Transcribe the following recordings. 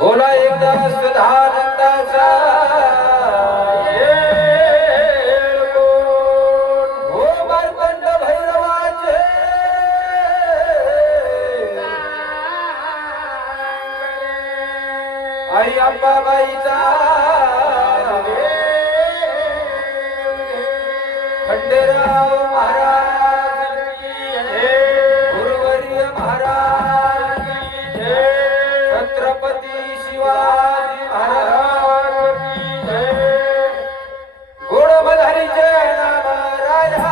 बोला एकदा सदानंदाचा हो मार्कंड भैरवाचे आई अंबाबाईचा खंडेराव महाराज गुरुवर्य महाराज छत्रपती शिवाजी महाराज गोडबधारीचे नाम राजा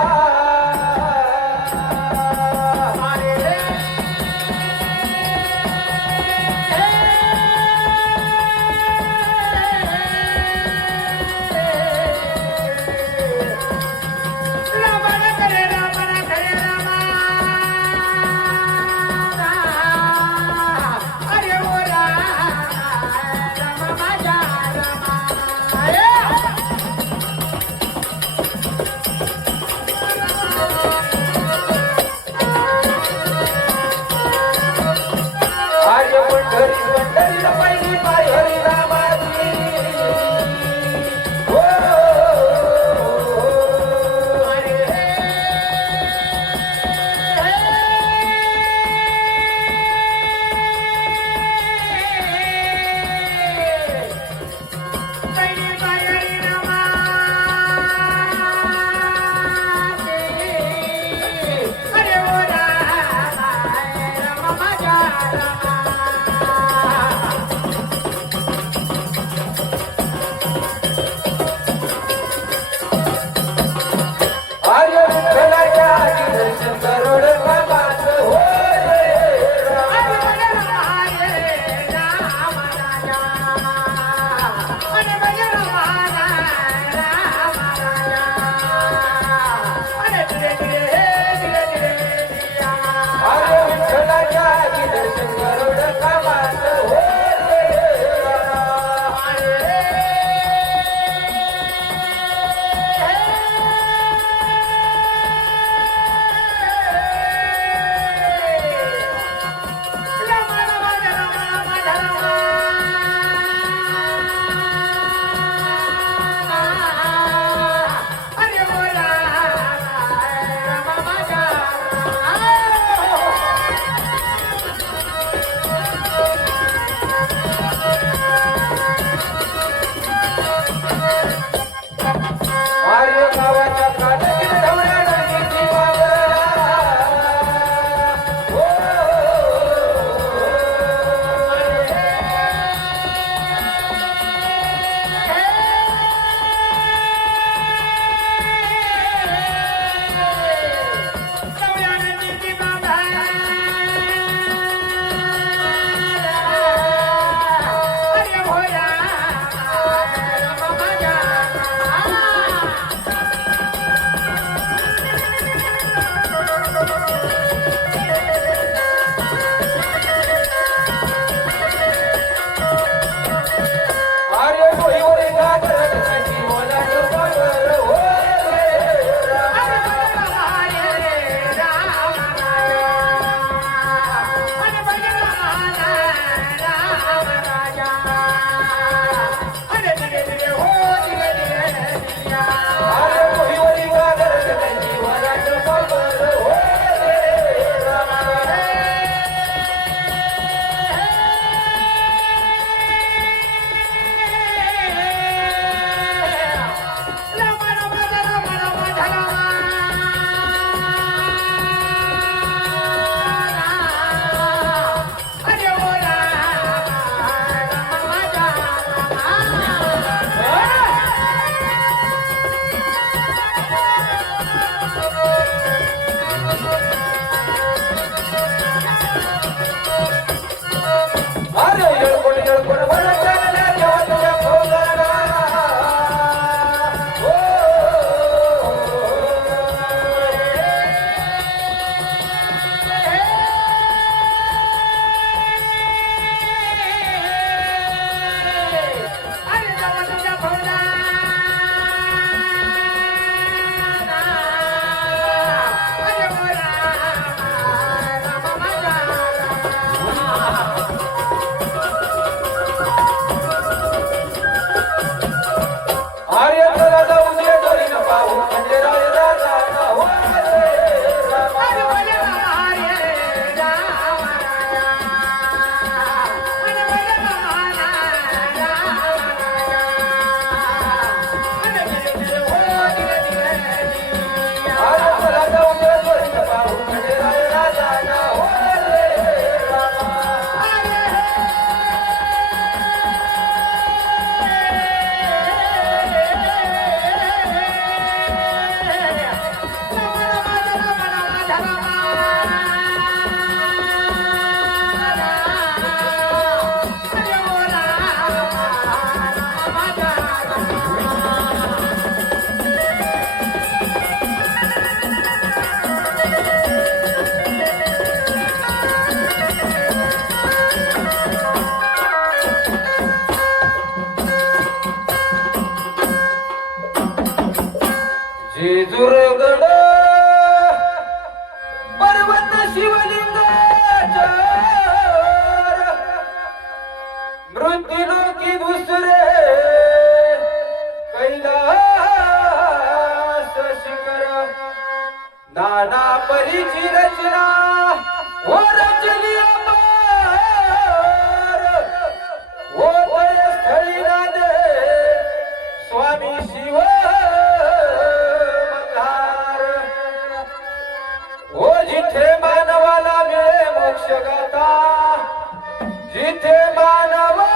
जिथे मानवाला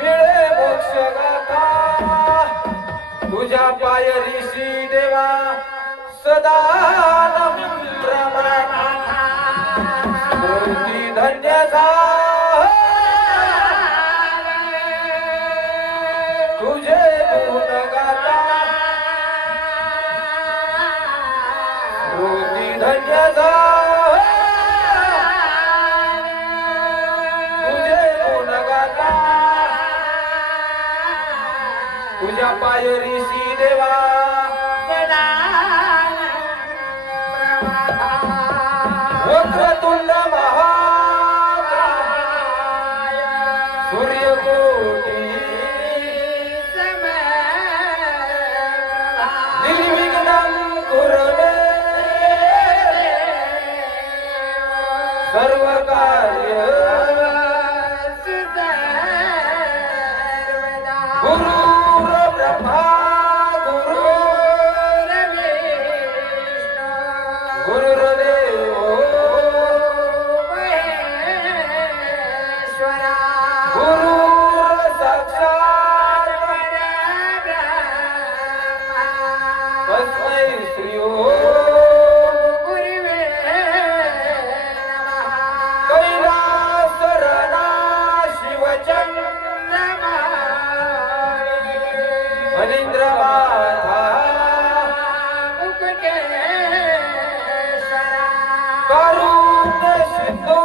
मिळे मोक्ष गाथा तुझ्या पायरीशी देवा सदा नम्र मनाचा स्मृती धन्य झाले तुझे गुण गाता स्मृती धन्य झाले तुझे गुण गाता तुझ्या पायरीशी देवा वक्रतुंड महाकाय सूर्यकोटी निर्विघ्नं कुरु मे सर्व कार्य गुरुर् ब्रह्मा गुरुर्देवो गुरुर् साक्षात् तस्मै श्री कैलासरणा शिवचन्द्रमा मनीन्द्रमाथा करुण सिंधू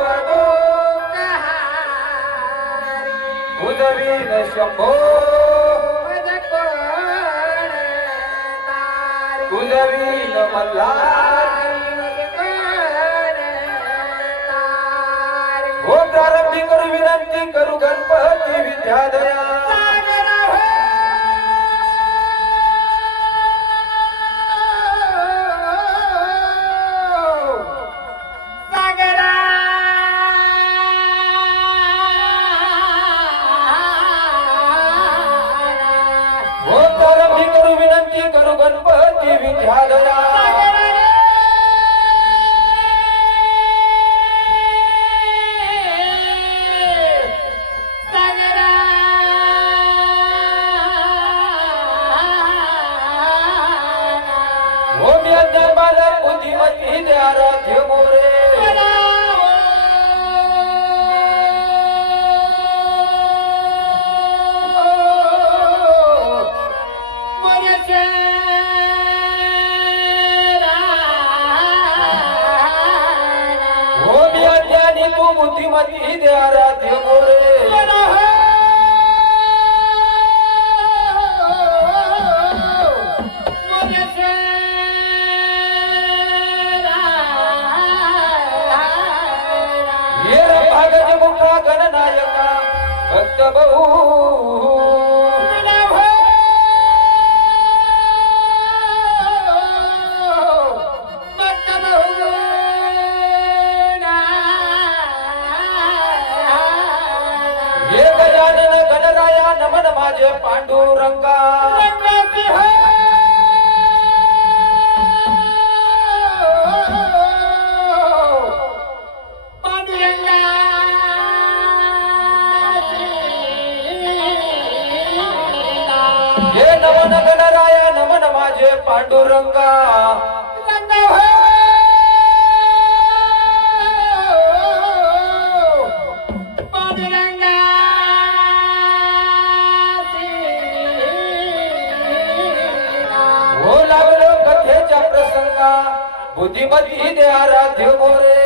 भवदो उदवीन शंभो उदवीन मल्हारी हो प्रारंभी करू विनंती करू गणपती विद्याधया करू गणपती विद्याधरा हो मी अज्ञान बालक बुद्धिमती आराध्य मोरे तू बुद्धिमती दे आराध्य मोरे ये भागज मुखा गणनायका भक्त बहु गणराया नमन माझे पांडुरंगा हे नमन गणराया नमन माझे पांडुरंगा प्रसंगा बुद्धिमती दे आराध्य मोरे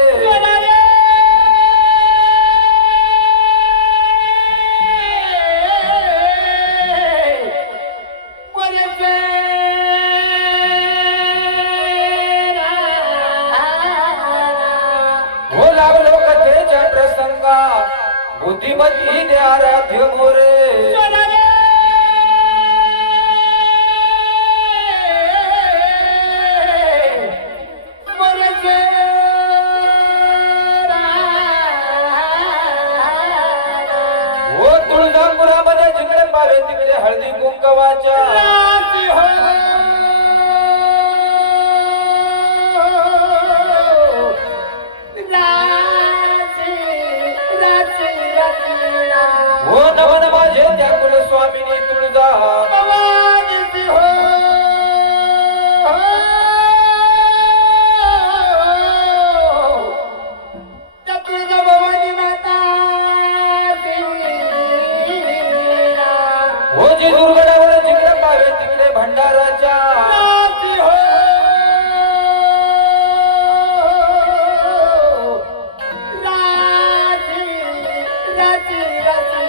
हो लागलो कथेच्या प्रसंगा बुद्धिमती दे आराध्य मोरे तुळजापुरामध्ये जिकडे पावे तिकडे हळदी कुंकवाच्या तुझा भवानीची हो तुझा भवानी माता हो जी दुर्गडावर जिकडे पावे तिकडे भंडाराच्या राती हो राती राती राती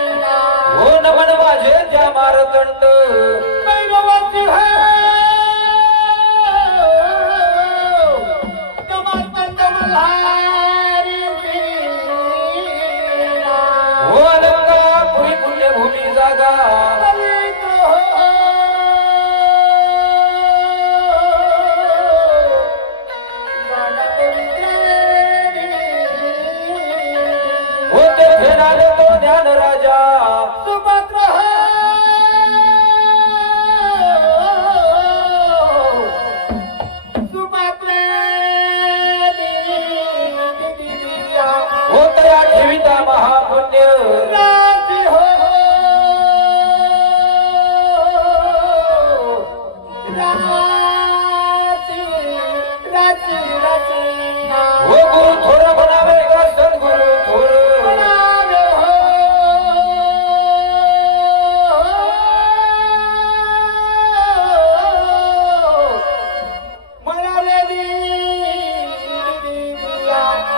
हो नमन माझे त्या मारतंड भैरवाची हो कमातंड मल्हारी हो अलंका पुरी पुण्यभूमी जागा हो ते फेराल तो ज्ञान राजा हो तया ठेविता महापुण्य हो गुरु थोर बनावे का सद्गुरु थोर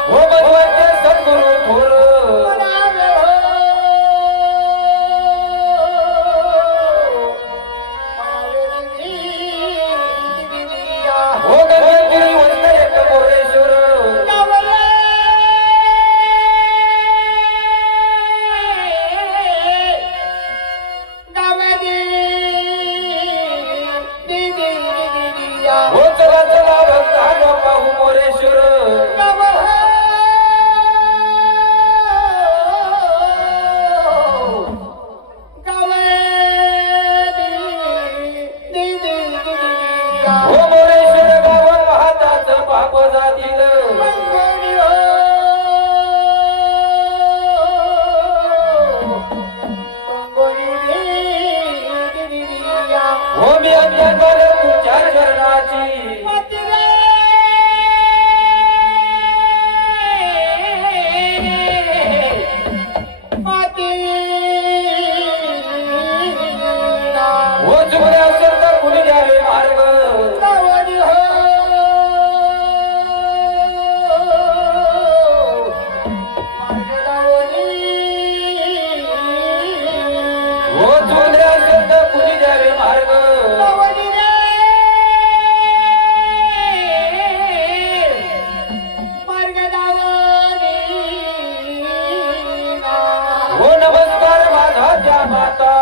हो भगवंत सद्गुरु थोर हो गगनगिरी वंत एक मोरेश्वर हो चला चला भक्तांनो पाहू मोरेश्वर हो मोरेश्वर गाव पाहताच पाप जातील हो मी अज्ञान तुमच्या चरणाची हो चुकले असेल तर कुणी द्यावे मार्ग हो चुकले असेल तर कुणी द्यावे मार्ग हो नमस्कार माझा त्या माता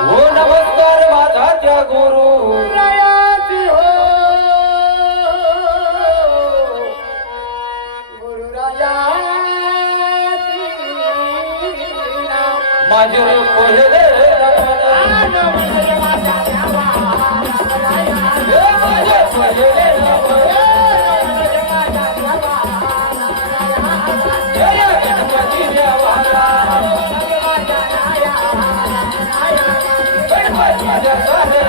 हो नमस्कार माझा त्या गुरु माझे पहिले माझे पहिले गणपती देवाला गणपतीच्या सारे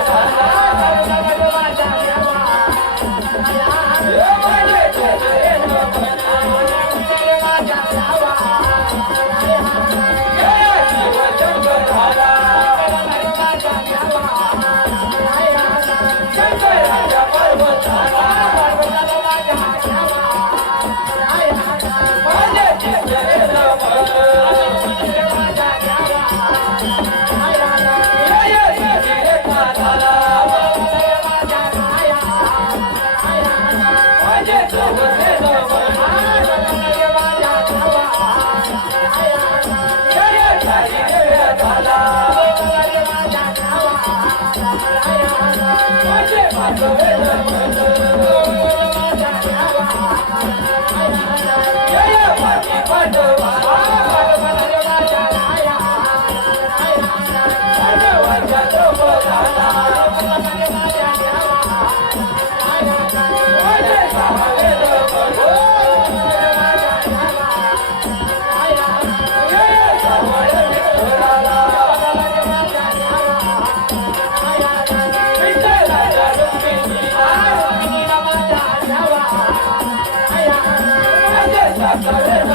माझ्या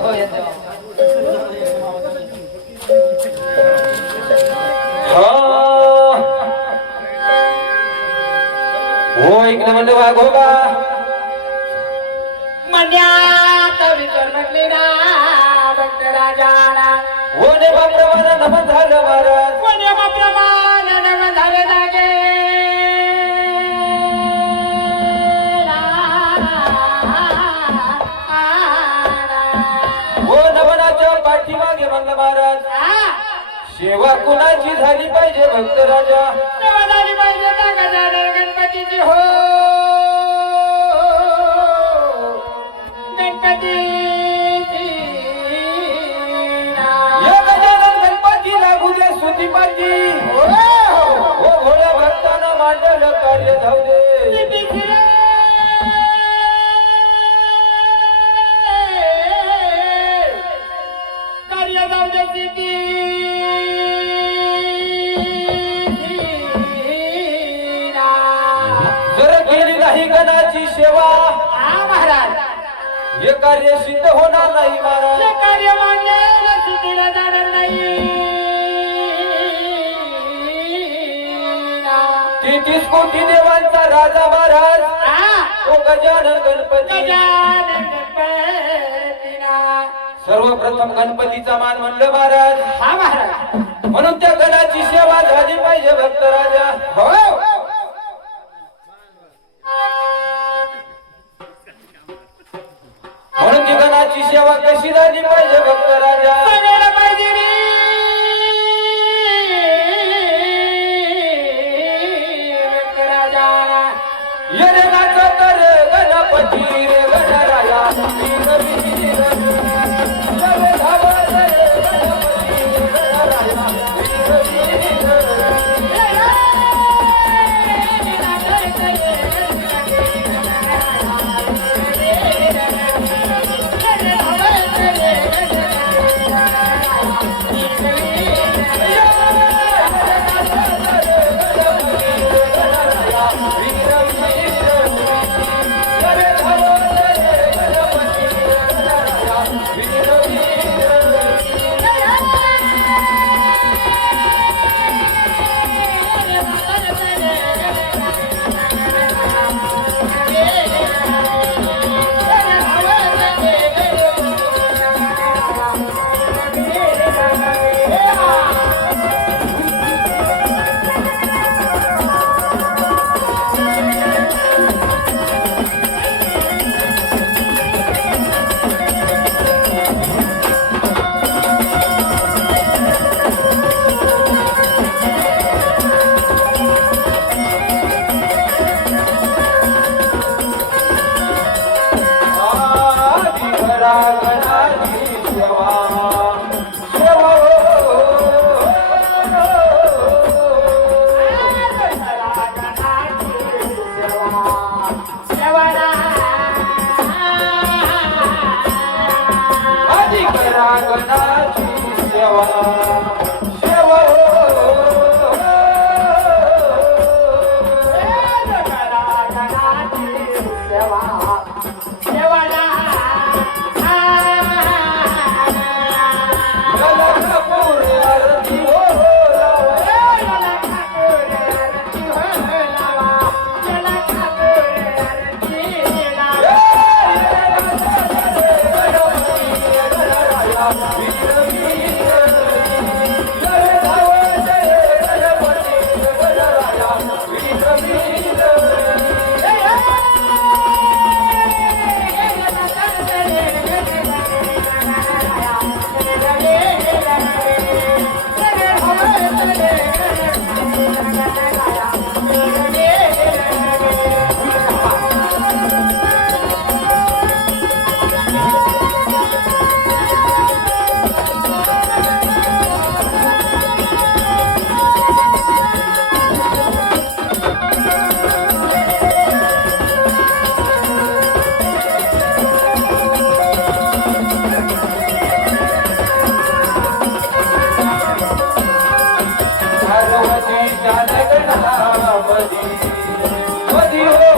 हो येतो हो इकडे म्हणलं वाघोबा मन्यात विचार म्हटले ना भक्त राजाला हो नेमाप्रमाणे नमन झालं महाराज पुण्यप्रमाण नमन झाले जागे हो नमनाच्या पाठीमागे म्हणलं महाराज सेवा कुणाची झाली पाहिजे भक्त राजा झाली पाहिजे ना गजानन गणपतीची हो गणपतीची या गजानन गणपती लागू दे स्तुती पाठी हो भोळ्या भक्तांना मांडलं कार्य जाऊ दे कार्य जाऊ दे सिद्धी जर केली नाही गणाची सेवा महाराज हे कार्य सिद्ध होणार नाही महाराज कार्य मांडलेलं सिद्धीला जाणार नाही 33 कोटी देवांचा राजा महाराज तो गजानन गणपती गजानन गणपतीला सर्वप्रथम गणपतीचा मान म्हणलं महाराज हा महाराज म्हणून त्या गणाची सेवा झाली पाहिजे भक्त राजा हो म्हणून ती गणाची सेवा कशी झाली पाहिजे भक्त राजा बघायला पाहिजे रे भक्त राजा ये रे नाचत रे गणपती रे गणराया वीर वीर रे धावत रे गणपती रे गणराया वीर वीर मधी मधी हो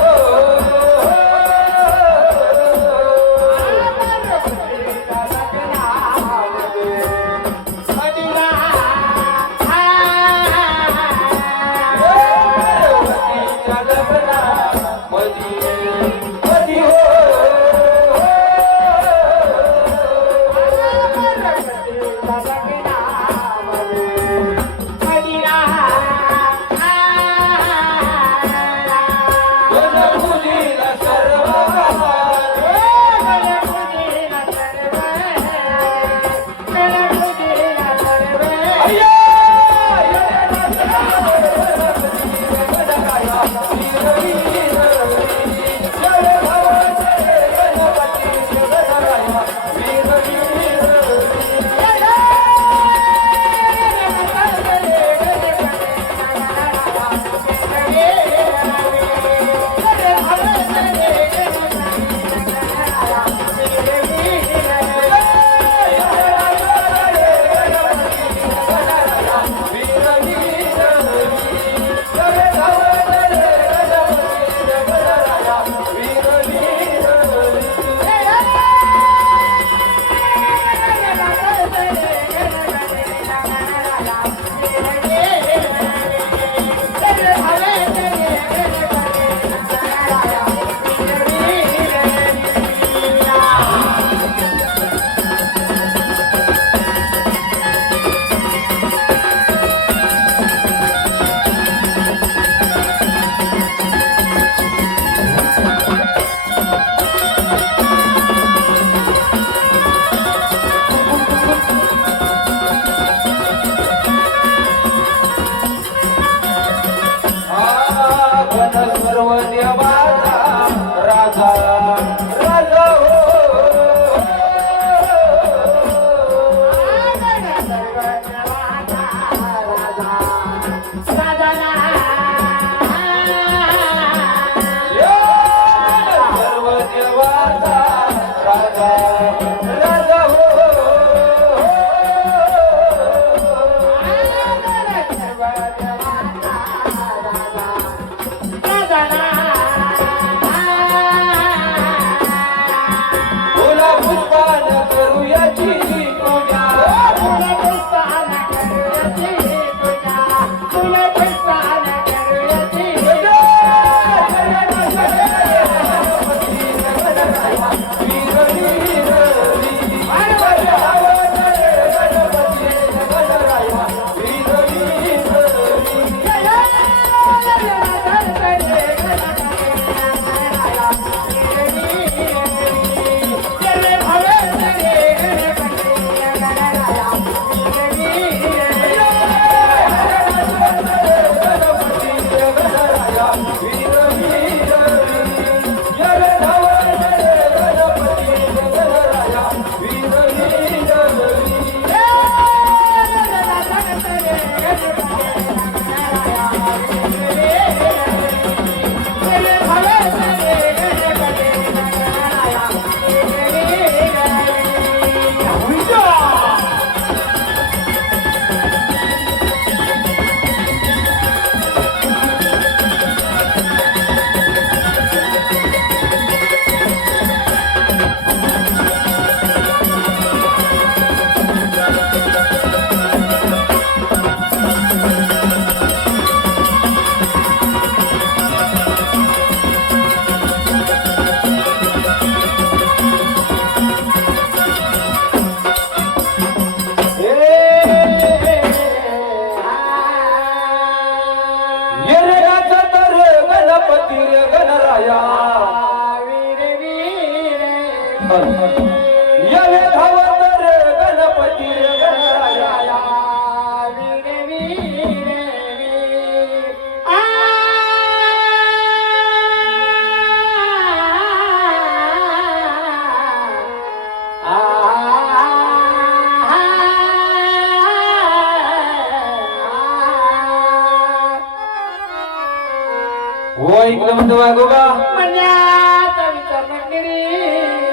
ऐकलं म्हणतो वागोबा मन्याचा विचार मंदिरी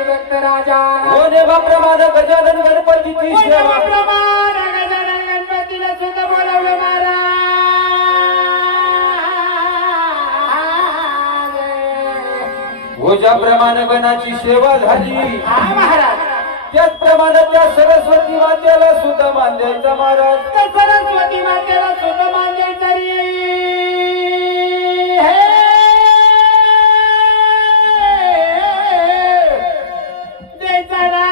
भक्त राजा हो देवा प्रमाण गजानन गणपतीची सेवा प्रमाण गजानन गणपतीला सुद्धा बोलावलं महाराज व ज्याप्रमाणे गणाची सेवा झाली हा महाराज त्याचप्रमाणे त्या सरस्वती मातेला सुद्धा मान द्यायचा महाराज. त्या सरस्वती मातेला सुद्धा मान द्यायचा रे. हे द्यायचा ना.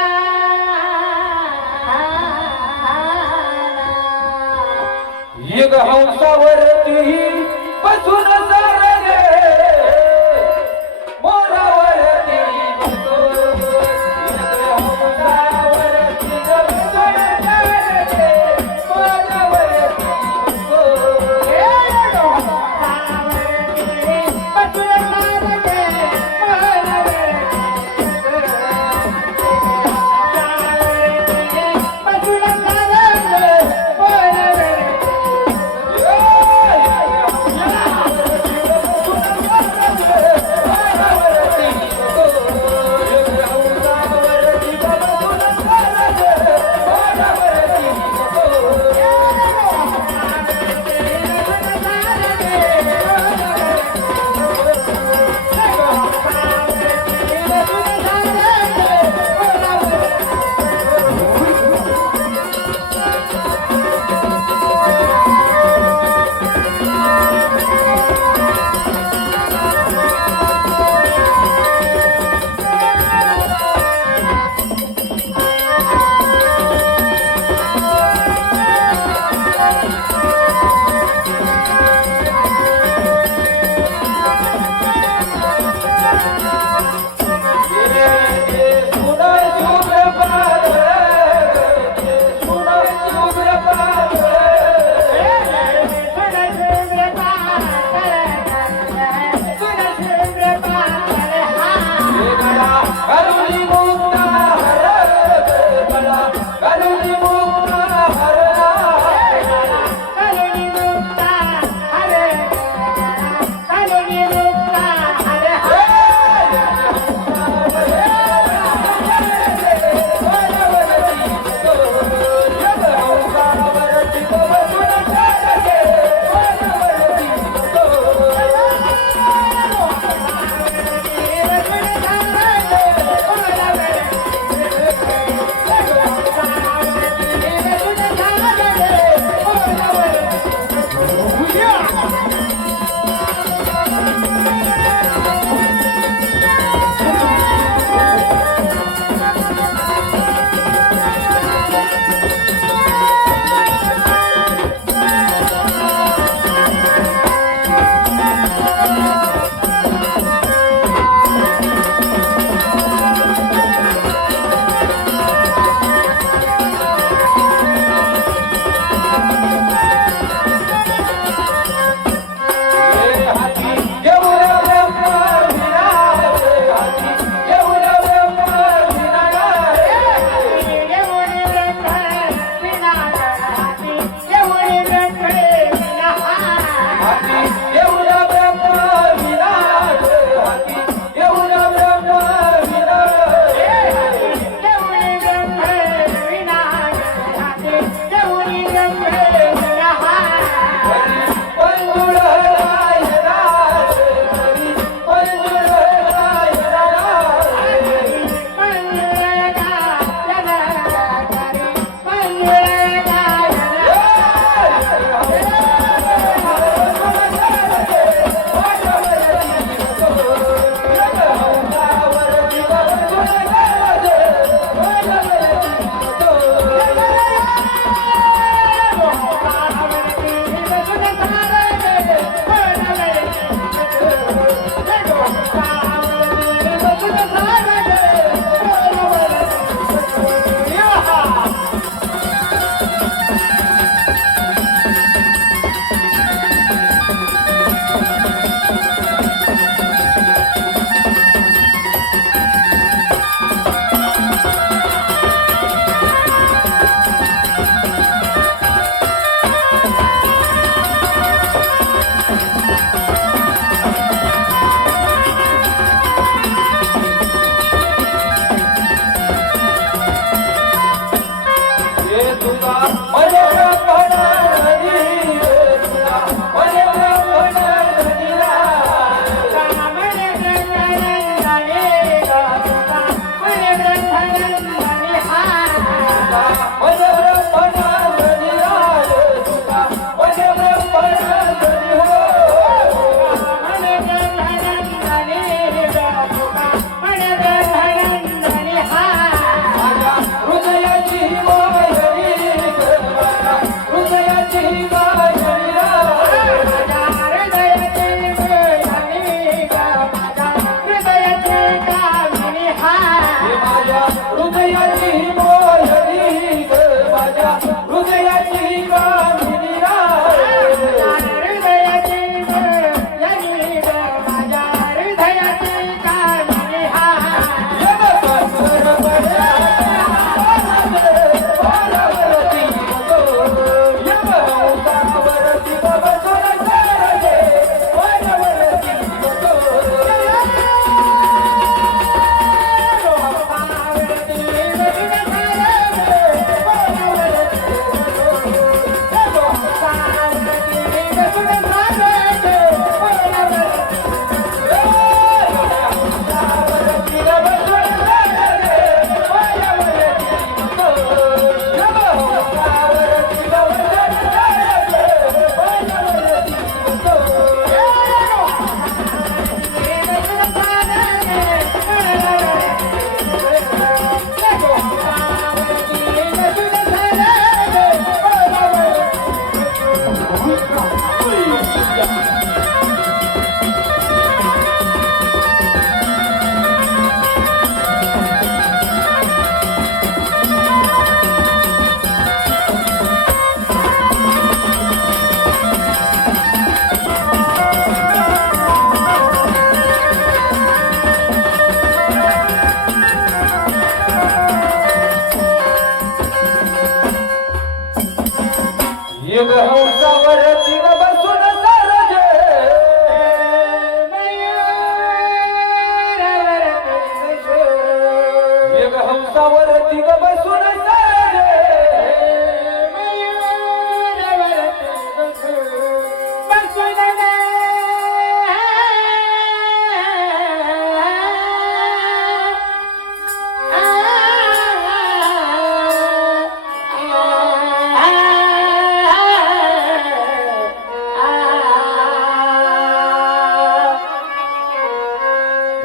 युग हंसावरती बसून सारे मोरावरती बसून. युग हंसावरती बसून सारे मोरावरती बसून.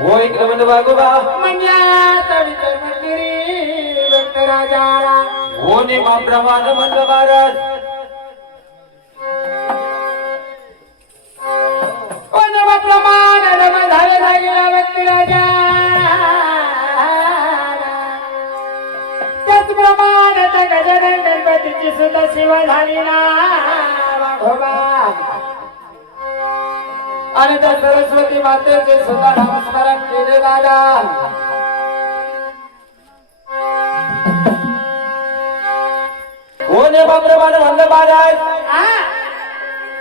हो इकडे म्हणजे वागोबा मन्याचा विचार मंदिरी भक्त राजाला हो नेमाप्रमाणे म्हणलं महाराज प्रमाण नम झाले झालेला भक्त राजा त्याचप्रमाणे त्या गजानन गणपतीची सुद्धा सेवा झाली ना वाघोबा आणि त्या सरस्वती मातेचे सुद्धा नामस्मरण केले दादा हो नेमाप्रमाणे म्हणलं महाराज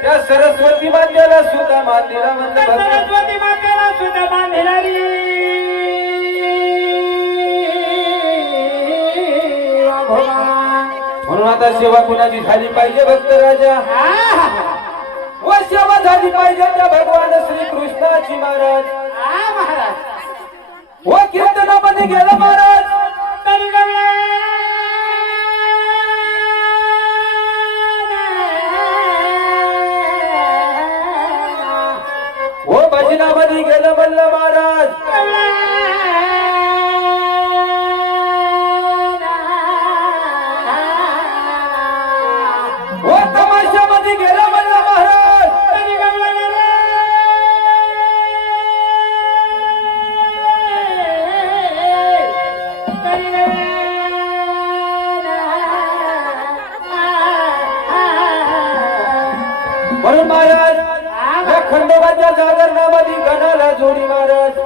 त्या सरस्वती मातेला सुद्धा मातेला म्हणलं भक्त सरस्वती मातेला सुद्धा बांधणारी वाघोबा म्हणून आता सेवा कुणाची झाली पाहिजे भक्त राजा व सेवा झाली पाहिजे त्या भगवान श्री कृष्णाची महाराज महाराज व कीर्तनामध्ये गेला महाराज तरी व भजनामध्ये गेलं म्हणलं महाराज व तमाशामध्ये गेलं म्हणलं महाराज म्हणून महाराज या खंडोबाच्या जागरणामध्ये गणाला जोडी महाराज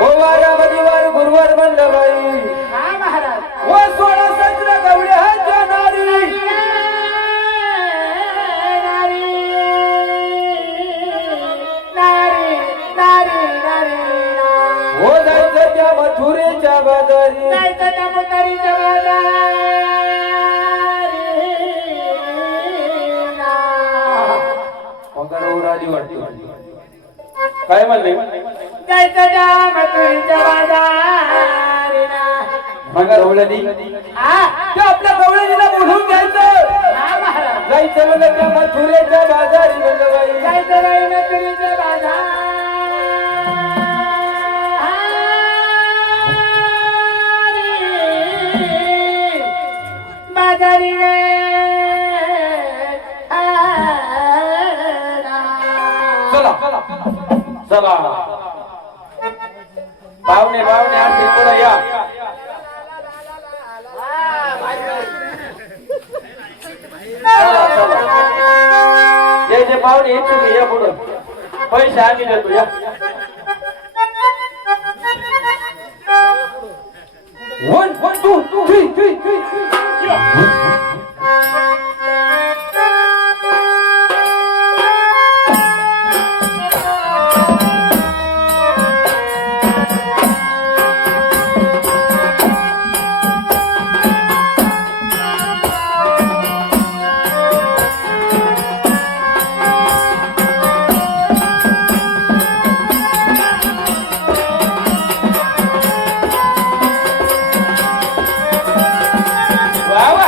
हो वारामध्ये वार गुरुवार म्हणलं बाई व 16 सत्र गवड्या जाणारी हो जायचं त्या मथुरेच्या बाजारी पगार आली वाटते काय म्हणले पगार ओळखली ते आपल्या गवळणीला बोलून घ्यायचं जायचं म्हणलं त्या मथुरेच्या बाजारी म्हणलं बाई बाजारी चला चला पाहुणे पाहुणे आणखी पुढे या चला चला ते जे पाहुणे येत तुम्ही या पुढं पैसे आम्ही देतो या 1 2 3 वा वा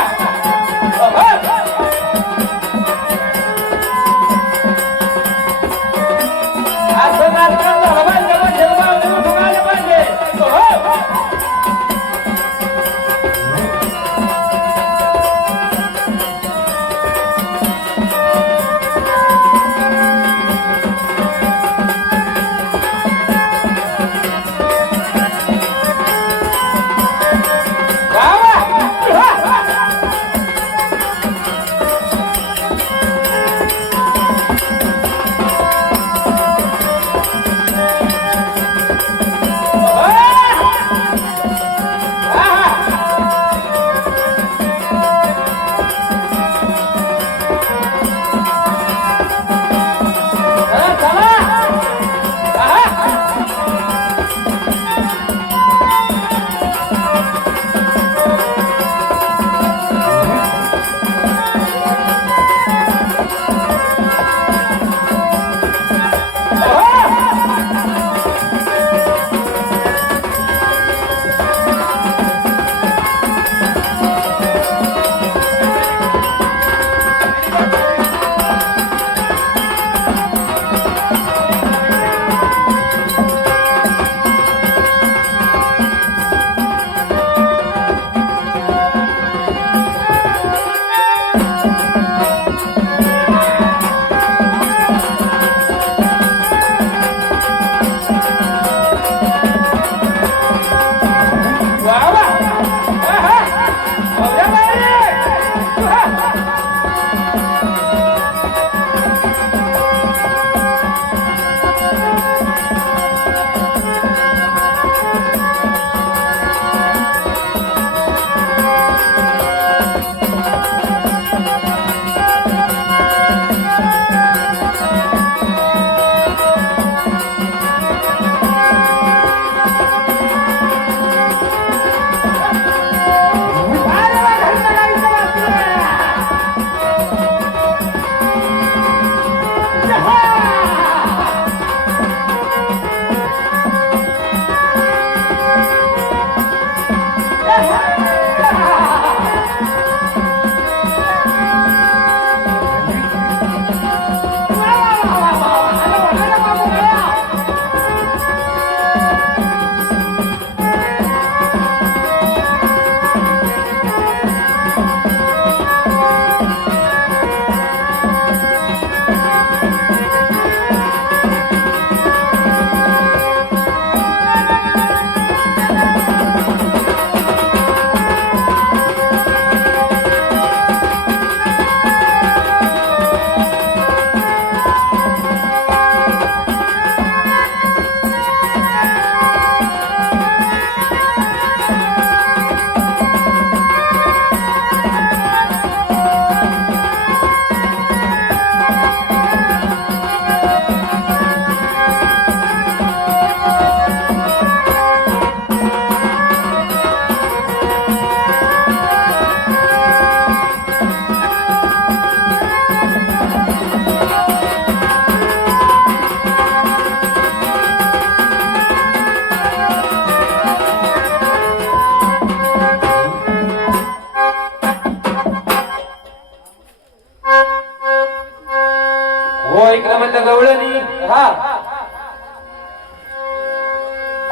हा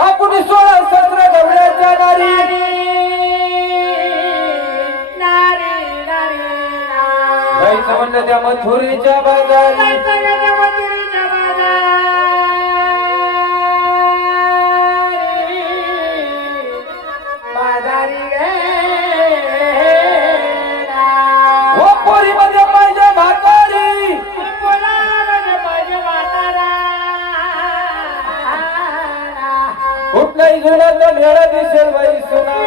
आपण 16-17 गवळ्याच्या नारी जायचं म्हणलं त्या मथुरेच्या बाजारी हो पोरी मध्ये पाहिजे म्हातारी कुठलाही जुनाचा मेळा दिसेल बाई सुना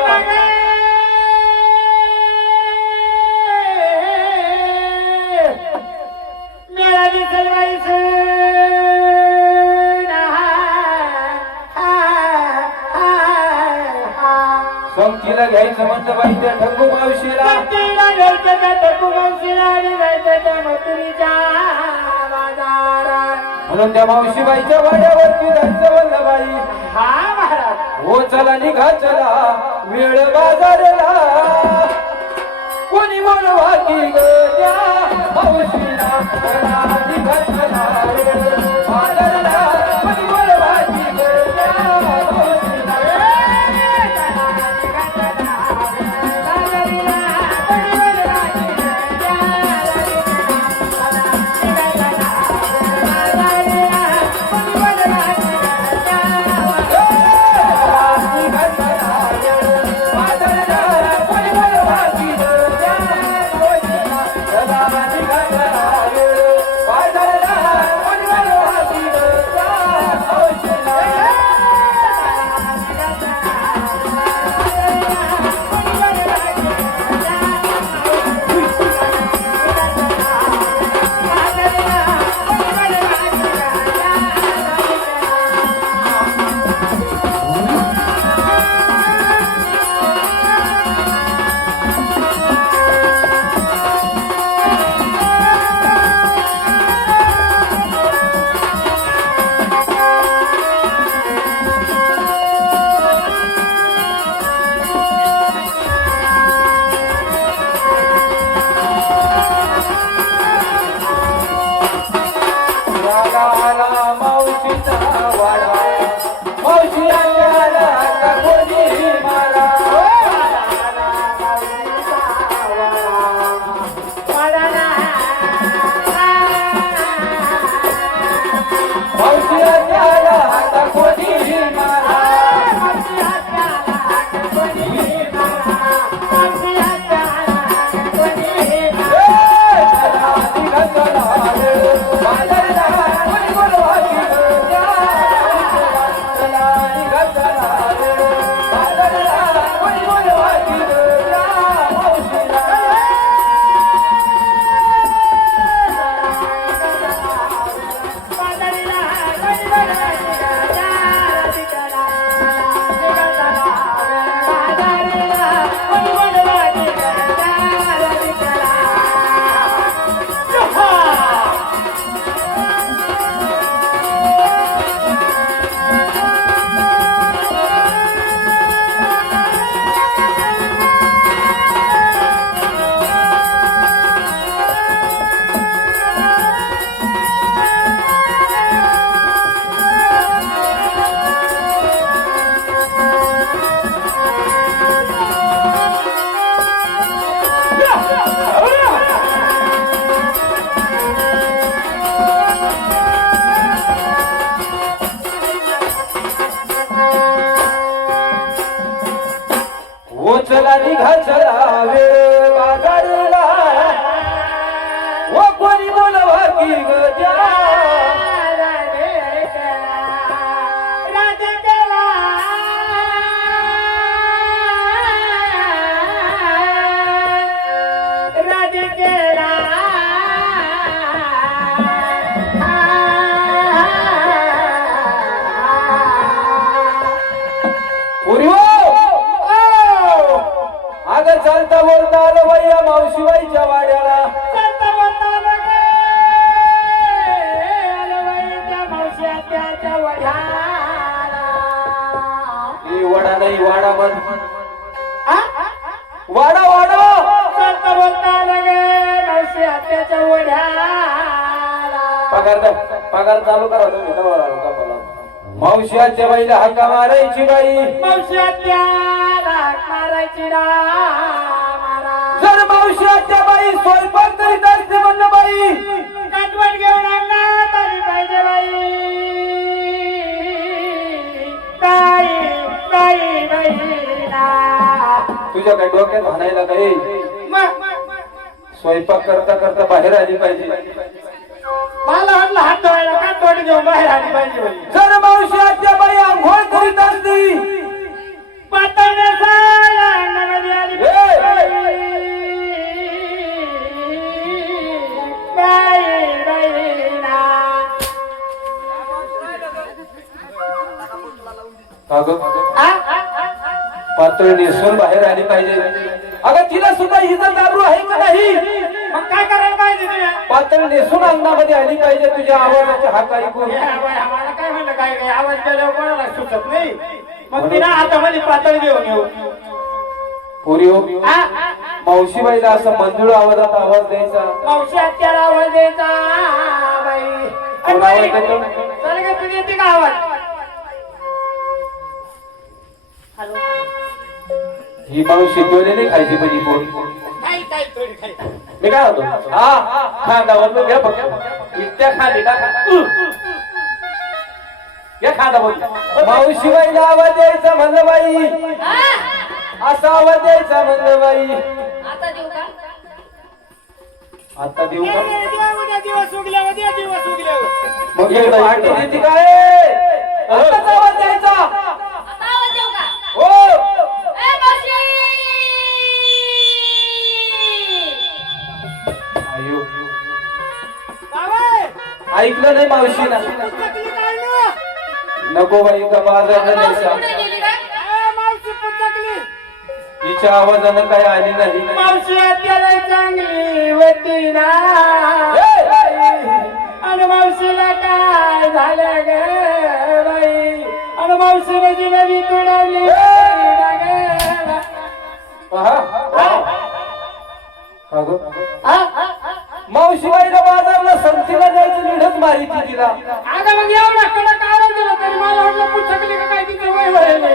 संगतीला घ्यायचं म्हणलं बाई त्या ठगू मावशीला म्हणून त्या मावशीबाईच्या वाड्यावरती जायचं म्हणलं बाई हो चला निघा चला वेळ बाजारला कोणी बोलवा की ग त्या मावशीला चला निघा चला वेळ बाजारला कोणी बोलवा की ग त्या मावशीला चला निघा चला वेळ बाजारला व कोणी बोलवा की गजा चालता बोलता आलो भैया मावशीबाईच्या वाड्याला चालता बोलता आलो बाईच्या मावशी आत्याच्या वाड्याला वडा नाही वाडा म्हण वाडा वाडा चालता बोलता आलो गे मावशी आत्याच्या वाड्याला पगार पगार चालू करा तुम्ही कवा राहू का मला मावशीच्या बाईला हाका मारायची बाई मावशाच्या हाक मारायची ना मारा जर मावशीच्या बाई स्वयंपाक करीत असते म्हणलं बाई काटवट घेऊन आणला तरी पाहिजे बाई बाई बाई ना तुझ्या काही डोक्यात म्हणायला काही स्वयंपाक करता करता बाहेर आली पाहिजे मला वाटलं हात धुवायला काटवट घेऊन बाहेर आली पाहिजे बाई. जर मावशीच्या बाई आंघोळ करीत असती पातळण्याचा अंगणामध्ये आली बाई बाई ना पातळ नेसून बाहेर आली पाहिजे अगं तिला सुद्धा इज्जत दारू आहे का नाही मग काय करायला पाहिजे तुला पातळ नेसून अंगणामध्ये आली पाहिजे तुझ्या आवाजाचा हाक ऐकून आम्हाला काय म्हणलं काय काय आवाज केल्यावर कोणाला सुचत नाही मग तिला हातामध्ये पातळ घेऊन येऊ पुरी हो मावशीबाईला असं मंजूळ आवाजात आवाज द्यायचा मावशी हत्याला आवाज द्यायचा बाई कोण आवाज देतो? चल ग तुझी येते का आवाज हॅलो ही मावशी डोळे नाही खायची पण ही पोरी काय थोडी खाई मी काय होतो हा खांदावर घ्या फक्त इतक्या खाली घ्या खांदावर मावशीबाईला आवाज द्यायचा म्हणलं बाई असा आवाज द्यायचा म्हणलं बाई आता देऊ का आता देऊ का उद्या दिवस उगल्या उद्या दिवस उगल्या मग हे पार्टी देते काय आताच आवाज द्यायचा आता आवाज देऊ का हो ए मावशी आयो बाबा ऐकलं नाही मावशीला पुस्तकली काय ना नको बाई का बाजारला मावशी द्यायचा कुठे गेली का मावशी पुस्तकली तिच्या आवाजानं काही आली नाही मावशी हत्याला चांगली होती ना आणि मावशीला काय झालं ग बाई आणि मावशीने जिलेबी तुडवली मावशीबाईला बाजारला संतीला जायचं निढच मारी ती तिला अगं मग एवढा कडक आवाज दिला तरी मला वाटलं पुस्तकली का काय तिथे वय व्हायले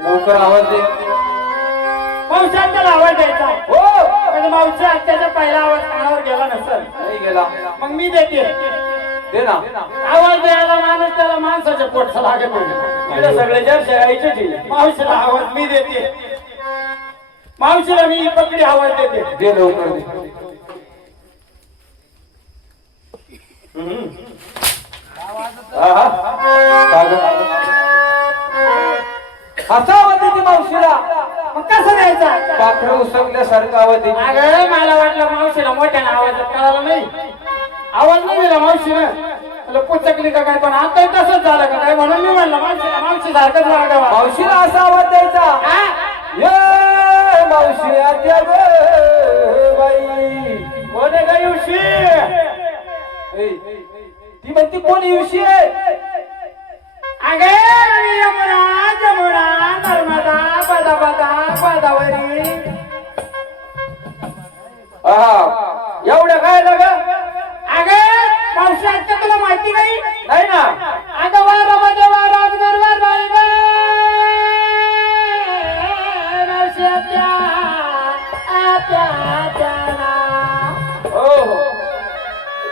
लवकर आवाज दे मावशी हत्याला आवाज द्यायचा हो म्हणजे मावशी हत्याचा पहिला आवाज कानावर गेला नसेल नाही गेला मग मी देते दे ना आवाज द्यायला माणूस त्याला माणसाच्या पोटचा लागत नाही सगळे चर्चा यायचे मावशीला आवाज मी देते मावशीला मी पकडी आवाज देते दे लवकर दे असा आवाज देते मावशीला मग कसं द्यायचा पाखरं उसकल्यासारखा आवाज देते अगं मला वाटलं मावशीला मोठ्याने आवाज कळाला नाही आवाज नाही दिला मावशीनं मला पुचकली का काय पण आता तसंच झालं का काय म्हणून मी म्हणलं मावशीला मावशी सारखंच वागावा मावशीला असा आवाज द्यायचा ये मावशी आत्या ग बाई कोण आहे गं उशी ए, ती म्हणते कोण येऊशी आहे अगे यमुना जमुना नर्मदा पदापदा गोदावरी एवढं काय लाग अगे मावशी आजच्या तुला माहिती नाही नाही ना अगं वारामध्ये वारात गरवार बाई ग मावशी आत्या आत्या आत्या ना हो हो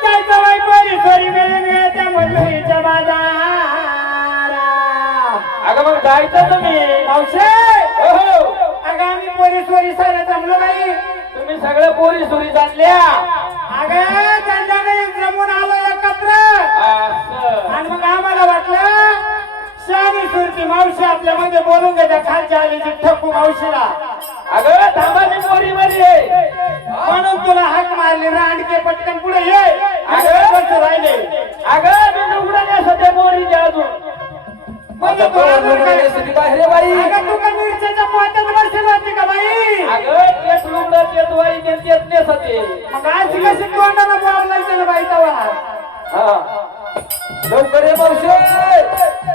जायचं बाई पोरी सोरी मिळून त्या मजुरीच्या बाजारा अगं मग जायचं तुम्ही मावशे हो हो अगं आम्ही पोरी सोरी साऱ्या जमलो बाई तुम्ही सगळ्या पोरी सुरी जाणल्या अगं त्यांच्याकडे जमून आलो एकत्र असं. आणि मग आम्हाला वाटलं शहाणी सुरती मावशी आपल्या मध्ये बोलून घेत्या खालच्या आलीची ठकू मावशीला अगं थांबाची पोरी मध्ये म्हणून तुला हाक मारली रांडके पटकन पुढे ये अगं बसू राहिले अगं मी उघडा सध्या पोरी द्या अजून म्हणजे तू अजून काय- बाहेर बाई अगं तू का मिरच्याच्या पोत्यात बसेल होती का बाई अगं तेच लुगडं तेच वाई तेच नेसते मग आज कशी तोंडाला बोर लागते ना बाई तवा हा लवकर ये मावशी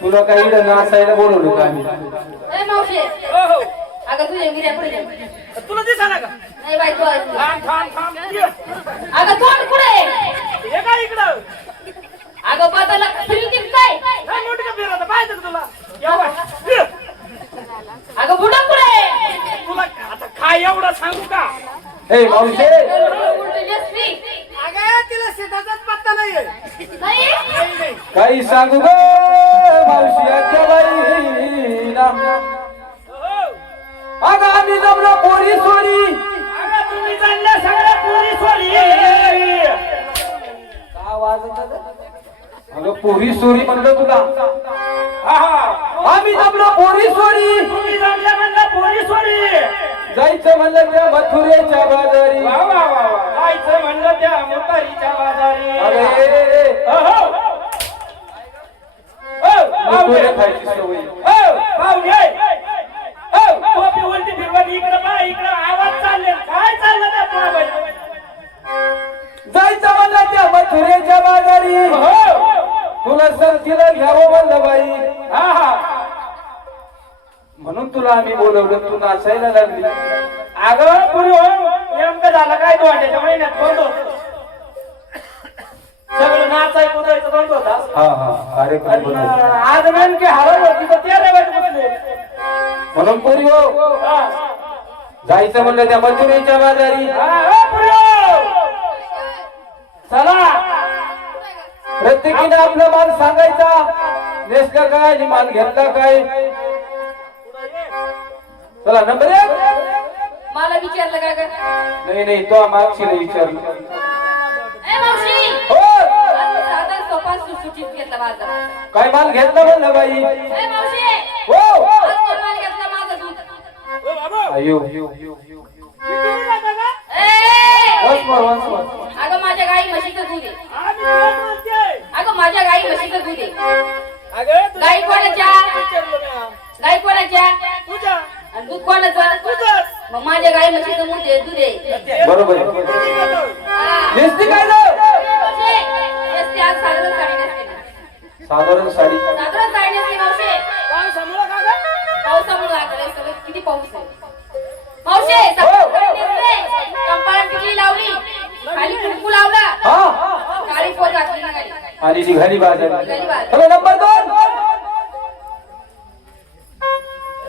तुला काही इकडं नाचायला बोलवलं का आम्ही ए मावशी अगं तुझे मिऱ्या पुढे तुला दिसायला का नाही बाई तू थांब थांब थांब ये. अगं तोंड पुढे हे काय इकडं अगं बाताला फिरतील काय नाही मोठी का फिरत पाहिजे का तुला या बाय. ये. अगं बुडा पुढे तुला आता काय एवढं सांगू का ए मावशे अगं तिला शेताचाच पत्ता नाहीये नाही काही सांगू ग मावशी आजच्या बाई ना अगं आम्ही जमलो पोरी सोरी अगं तुम्ही चालल्या सगळ्या पोरी सोरी का वाजत अगं पोरी सोरी म्हणलं तुला हा हा आम्ही जमलो पोरी सोरी तुम्ही चालल्या म्हणला पोरी सोरी जायचं म्हणलं त्या मथुरेच्या बाजारी वा वा वा वा जायचं म्हणलं त्या मुतारीच्या बाजारी अरे हो मथुरे खायची सवय पाहुणे टोपी उलटी फिरवत इकडं पहा इकडं आवाज चालले काय चाललं त्या पोराबाई जायचं म्हणलं त्या मथुरेच्या बाजारी तुला संगतीला घ्यावं म्हणलं बाई हा हा म्हणून तुला आम्ही बोलवलं तू नाचायला लागली अगं पुरी नेमकं झालं काय तो वाटायच्या महिन्यात बंद होत सगळं नाचाय कुदायचं बंद होता हा हा कार्यक्रम बनवला. आज नेमके हरवलं होती तर तेरा वाट बसले म्हणून पोरी हो जायचं म्हणलं त्या मथुरेच्या बाजारी चला प्रत्येकीने आपला माल सांगायचा नेसका काय आणि माल घेतला काय चला नंबर 1 मला विचारलं काय कर नाही नाही तो मागशीला विचारलं ए मावशी हो साधा सोपा सुटसुटीत घेतला माझा काय माल घेतला म्हणलं बाई ए मावशी हो आज कोण माल घेतला माझा दूध अयो ए अगं माझ्या गाई म्हशीचं दूध आहे अगं माझ्या गाई म्हशीचं दूध आहे गाई कोणाच्या गाई कोणाच्या तुझ्या आणि दूध कोणाचं मग माझ्या गाई म्हशीचं दूध आहे बरोबर आहे. हा. नेसती काय ना मावशी, नेसते आज साधारण साडी नेसते ना. साधारण साडी साधारण साडी नेसते मावशी काय समोर का ग पावसामुळे आकडे सगळं किती पाऊस आहे मावशी सकाळी नेसले कंपाळात टिकली लावली खाली कुंकू लावला हा काळी पोत घातली निघाली आणि निघाली बाजारी निघाली बाजारी. चला नंबर 2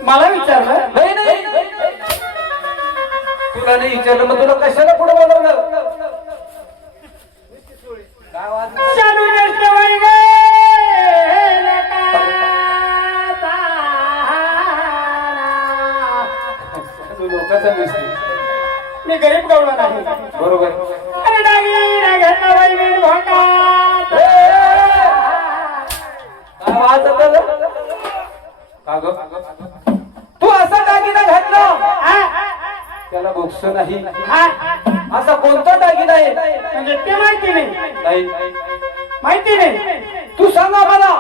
मला विचारलं नाही नाही तुला नाही विचारलं मग तुला कशाला पुढे बोलवलं काय वाजलं? शालू नेसते वय गे तू लोकांचा दिसते मी गरीब गवळा नाही बरोबर अरे डागी घेतला वय मी भोकात काय वाजत का ग तू असा दागिना घातला त्याला बोक्स नाही असा कोणता दागिना आहे म्हणजे ते माहिती नाही नाही माहिती नाही तू सांगा मला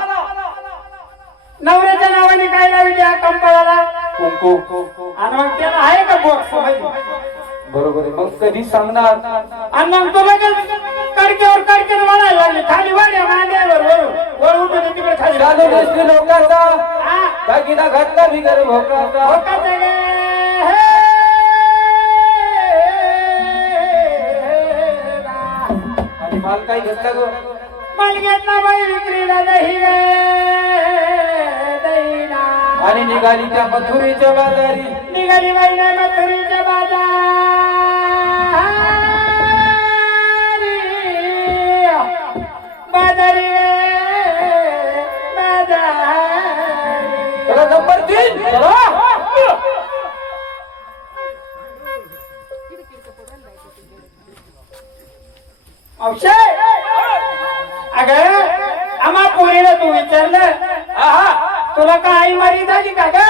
नवऱ्याच्या नावाने काय लावी त्या कंपळाला कुंकू आणि मग त्याला आहे का बॉक्स बरोबर आहे मग कधी सांगणार आणि मग तो लगेच कडक्यावर कडक्यावर वळायला लागले खाली वाड्या मांड्यावर वर उठून तिकडे खाली चालू दिसली लोकांचा हा, दागिना घातला बिगर भोकाचा भोकात गे, हे. आणि माल काय घेतला ग माल घेतला बाई विक्रीला दही गे, दहीला. आणि निघाली त्या मथुरेच्या बाजारी निघाली बाई ना मथुरीच्या बाजारी बाजारी बाजारी चला नंबर 3 चला औषध अगं आम्हा पोरीला तू विचारलं तुला का आई मारी झाली का ग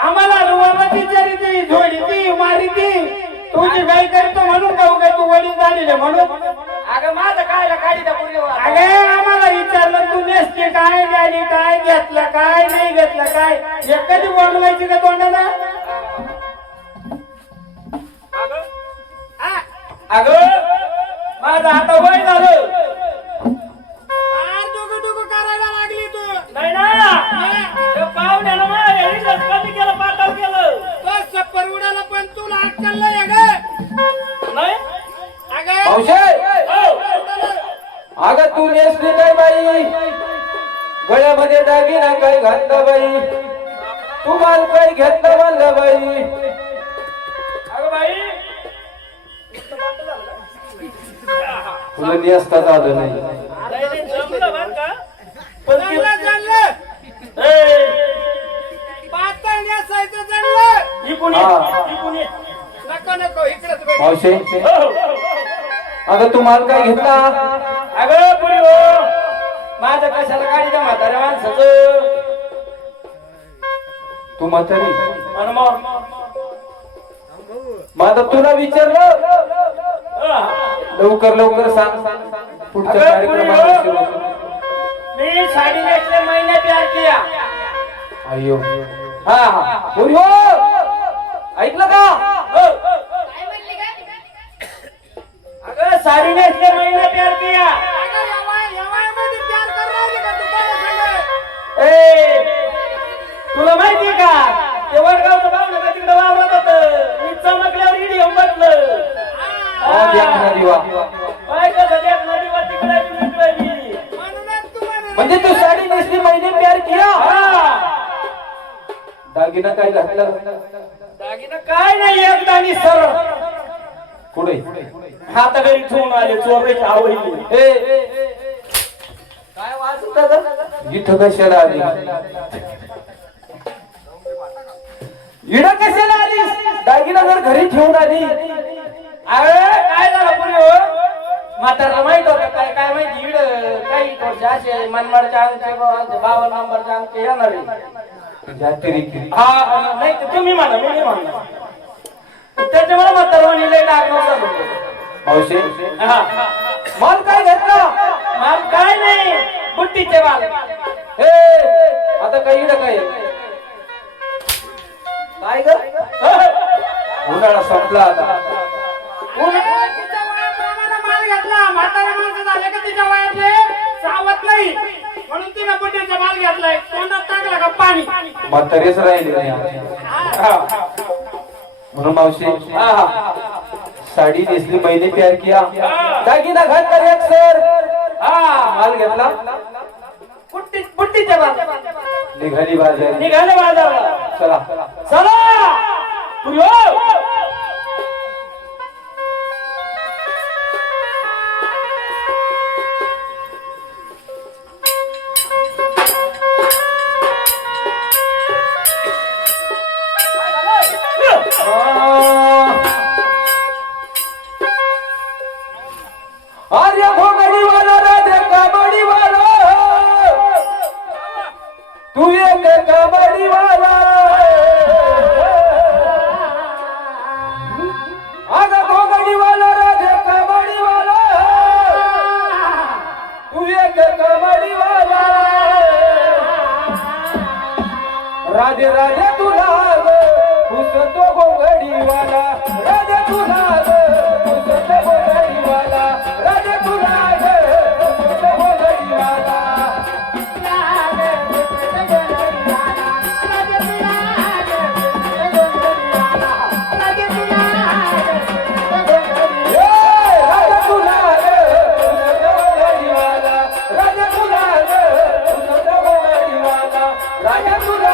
आम्हाला रुवाबाची जरी ती झोडी ती मारी ती तुझी गाई करतो म्हणून का उगा तू वडील झालेलं म्हणून अगं माझं काय काढी त्या पोरीवर अगं आम्हाला विचारलं तू नेसते काय गाडी काय घेतलं काय नाही घेतलं काय हे कधी बोलवायची का तोंडाला अगं माझं आता वय झालं नाक चाललंय नाही अगं मावशे अगं तू नेसली काय बाई गळ्यामध्ये दागिना काय घातला बाई तू माल काय घेतला म्हणलं बाई अगं बाई तुला नेसता झालं नाही जमलं बरं का पण चाललं पातळ नेसायचं चाललं इकडून ये. नको नको इकडेच बैठ. मावशे अगं तू माल काय घेतला अगं पुरी हो माझं कशाला गाडी द्या म्हाताऱ्या माणसाचं तू म्हातारी आणि मग मग आता तुला विचारलं लवकर लवकर सांग पुढच्या अगं पुरी कार्यक्रमाला हो मी साडी नेसले महिने प्यार किया अय्यो हा हा पुरी हो ऐकलं का काय म्हणली काय अगं साडी नेसले महिने प्यार किया ए तुला माहितीये का ते वडगावचं गाव ना तिकडे वावरत होत मी चमकल्यावर इडी येऊन बसलं काय कसं देख नदीवर तिकडे बी. म्हणजे तू साडी नेसली महिने प्यार किया हा. दागिना काय घातलं दागिनं काय नाही एकदा नि सर पुढे हात घरी ठेवून आले चोराची आवडली काय वाजत इथं कशाला आली इडं कशाला आली दागिना जर घरी ठेवून आली अरे काय झालं पुणे हो म्हातारा माहित होतं काय काय माहिती इड काही थोडसे असे मनमाडच्या अंगचे 52 नंबरच्या अंगचे येणार आहे. जातिरिकी हा नाही ते तुम्ही म्हणा मी नाही म्हणणार त्याच्यामुळे म्हातारा लय डाग नव्हता मावशे हा माल काय घेतला माल काय नाही बुट्टीचे बाल हे आता काही इडं काय काय ग उन्हाळा संपला आता तिच्या वयाप्रमाणे माल घेतला म्हातारा माणसं झाले का तिच्या वयातले सावत नाही म्हणून तिने बुट्टीचा माल घेतलाय तोंडात टाकला का पाणी म्हातारेच राहिले नाही आमच्या. म्हणून मावशी साडी नेसली महिने प्यार किया दागिना घातला रे सर माल घेतला बुट्टीचे बाल निघाली बाजार निघाले बाजारला चला चला पुरी हो अरे भोगडी वाला राधे कबड्डी वाला तू एक कबड्डी वाला अगं भोगडी वाला राधे कबड्डी वाला तू एक कबड्डी वाला राधे राधे तुला पुसतो भोगडी वाला राधे तुला पुसतो भोगडी वाला राधे तुला पुसतो भोगडी वाला राधे तुला पुसतो भोगडी वाला राधे तुला पुसतो भोगडी वाला राधे तुला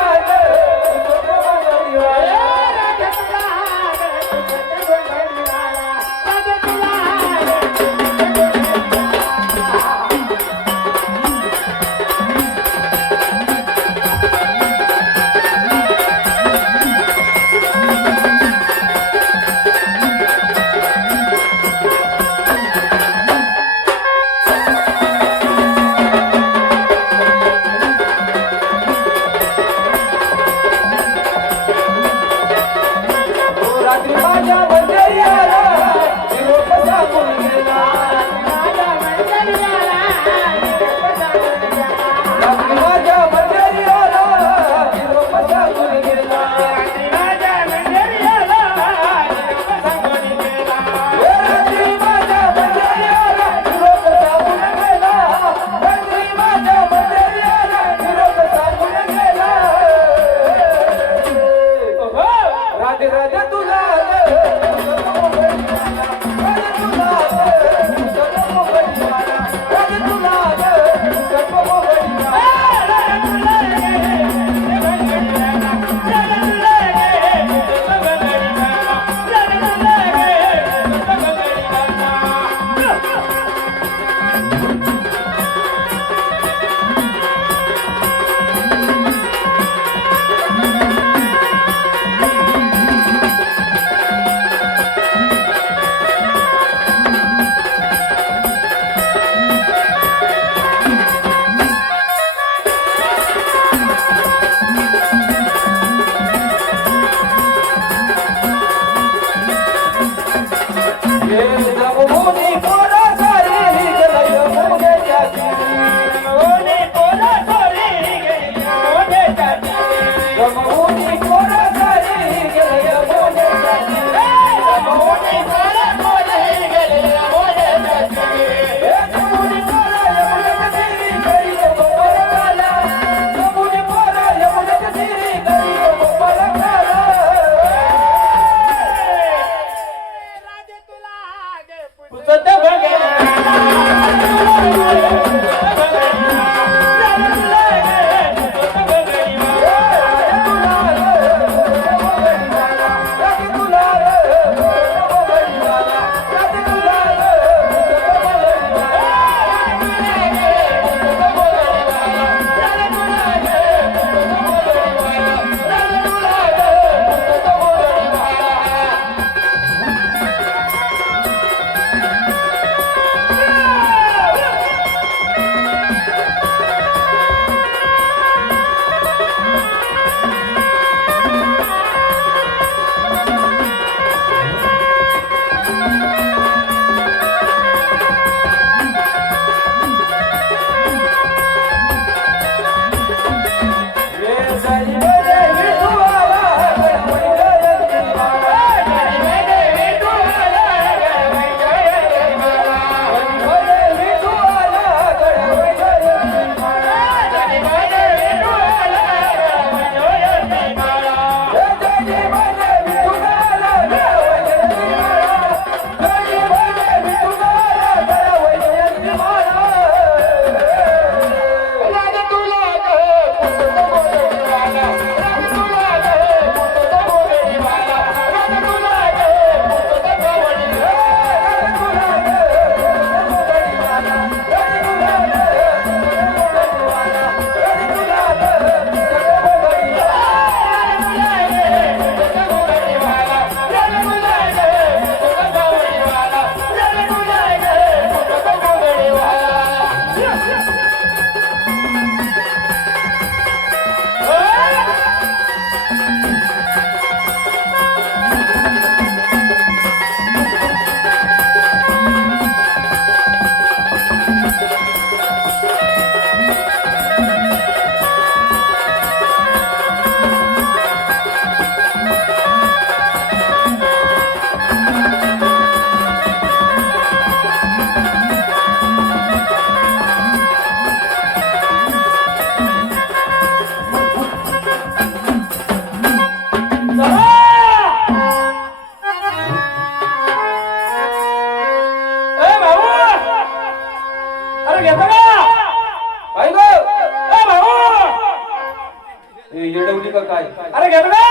येडवली का काय? अरे घे ना.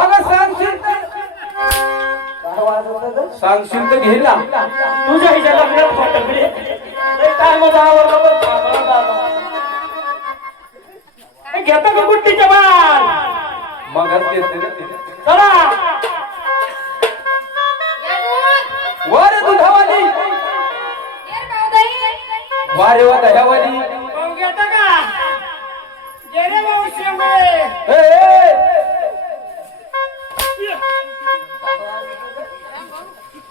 अगं सांगशील तर सांगशील तर घे ना. तुझ्या हिच्या लग्नात फटकली. लय टाइमच आवरला बघ. घेतो का गुट्टीच्या बाल? मगच घेतले ना ते. चला. या दूध. वारे दुधावाली, येर भाऊदाई. वारे वा दह्यावाली. भाऊ घेता का? जे रे भाऊ शेंबळे. ए, ए,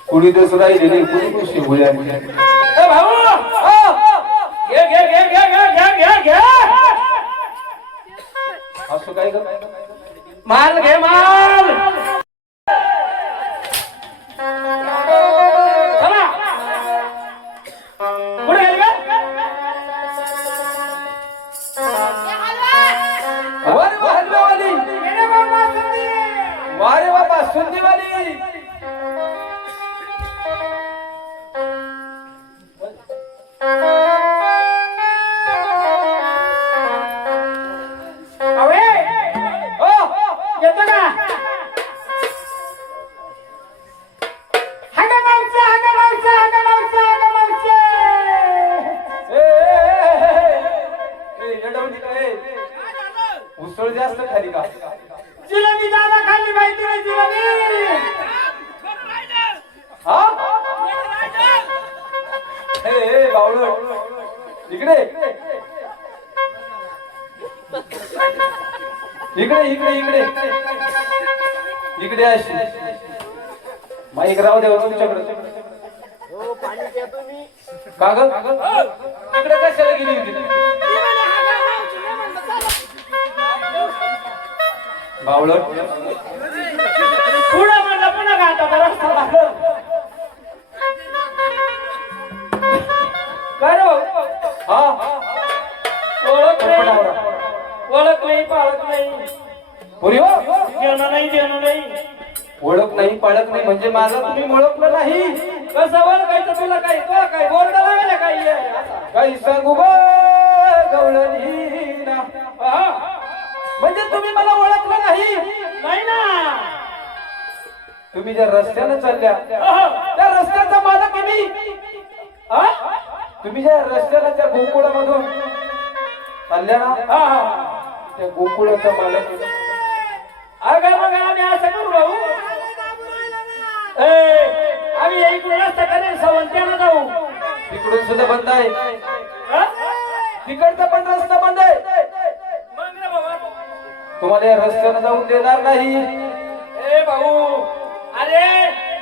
कुणी दिवस राहिली नाही, कुणी पण शेंगुळी आणली. ए भाऊ. घे घे घे घे घे घे घे घे. असं काय ग? माल घे माल. चला. पुढे गेली का? या हलवा. वारे वा हलव्यावाली, ये रे भाऊ बासुंदी. वारे वा बासुंदीवाली. अवे. हो, येतो का? हागा मावशे, हागा मावशे, हागा मावशे, हागा मावशे. ए, ए, ए, ए, येडवली काय? उसळ जास्त खाली का? जिलेबी दादा खाल्ली माहिती नाही जिलेबी. हा? ए, ए, बावळट. इकडे इकडे इकडे इकडे इकडे अशी माईक राहू द्या तुमच्याकडे. का ग? इकडे कशाला गेली होती? बावळट. पुढं म्हणलं पुन्हा घाटाचा रस्ता लागला. काय रे भाऊ? हा, ओळख नाही. पटावरा. ओळख नाही पाळख नाही. पुरी हो, देणं नाही देणं नाही. ओळख नाही पाळख नाही म्हणजे माझा तुम्ही ओळखलं नाही. कसं ओळखायचं तुला काही तो काय बोर्ड लावायला काही आहे असा. काही सांगू ब गवळणी ना. हा. म्हणजे तुम्ही मला ओळखलं नाही. नाही ना. तुम्ही ज्या रस्त्याने चालल्या अहो. त्या रस्त्याचा मालक आहे मी. हा? तुम्ही ज्या रस्त्याला त्या गोकुळामधून चालल्या ना हा, हा. त्या गोकुळाचा मालक आहे. अगं मग आम्ही असं करू भाऊ. ए, आम्ही इकडे रस्ता करेल सवंत्याला जाऊ. तिकडून सुद्धा बंद आहे, हा? तिकडचा पण रस्ता बंद आहे. मग रे बाबा. तुम्हाला या रस्त्याने जाऊन देणार नाही. ए भाऊ. अरे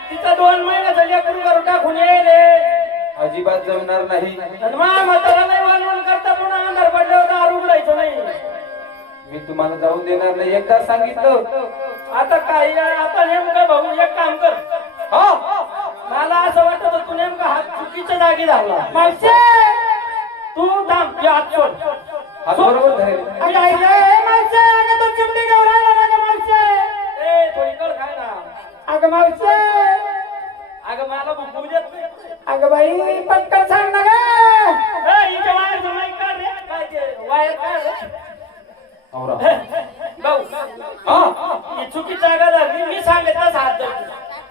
तिथं 2 महिन्याचं लेकरू करू टाकून ये रे. अजिबात जमणार नाही. आणि म्हातारा नाही वानवण करता पुन्हा अंधार पडल्यावर दार उघडायचं नाही. मी तुम्हाला जाऊन देणार नाही. एकदा सांगितलं. आता काही आता नेमकं भाऊ एक काम कर. हा, मला असं वाटत होतं तू नेमका हात चुकीच्या जागी धावला. मावशे तू थांब. हे हात सोड. हात बरोबर धरेल. अगं आई गं, मावशे अगं तो चिमणी घेऊन राहिला ना गं मावशे. ए थोडी कळ खाय ना. अगं मावशे. अगं मला भूक देत नाही. अगं बाई पटकन सांग ना गं. ए इथे वायर जमाई काढ रे. काय ते वायर काढ रे. आवरा. भाऊ हा, ही चुकी जागा झाली. मी सांगत तसं हात धर.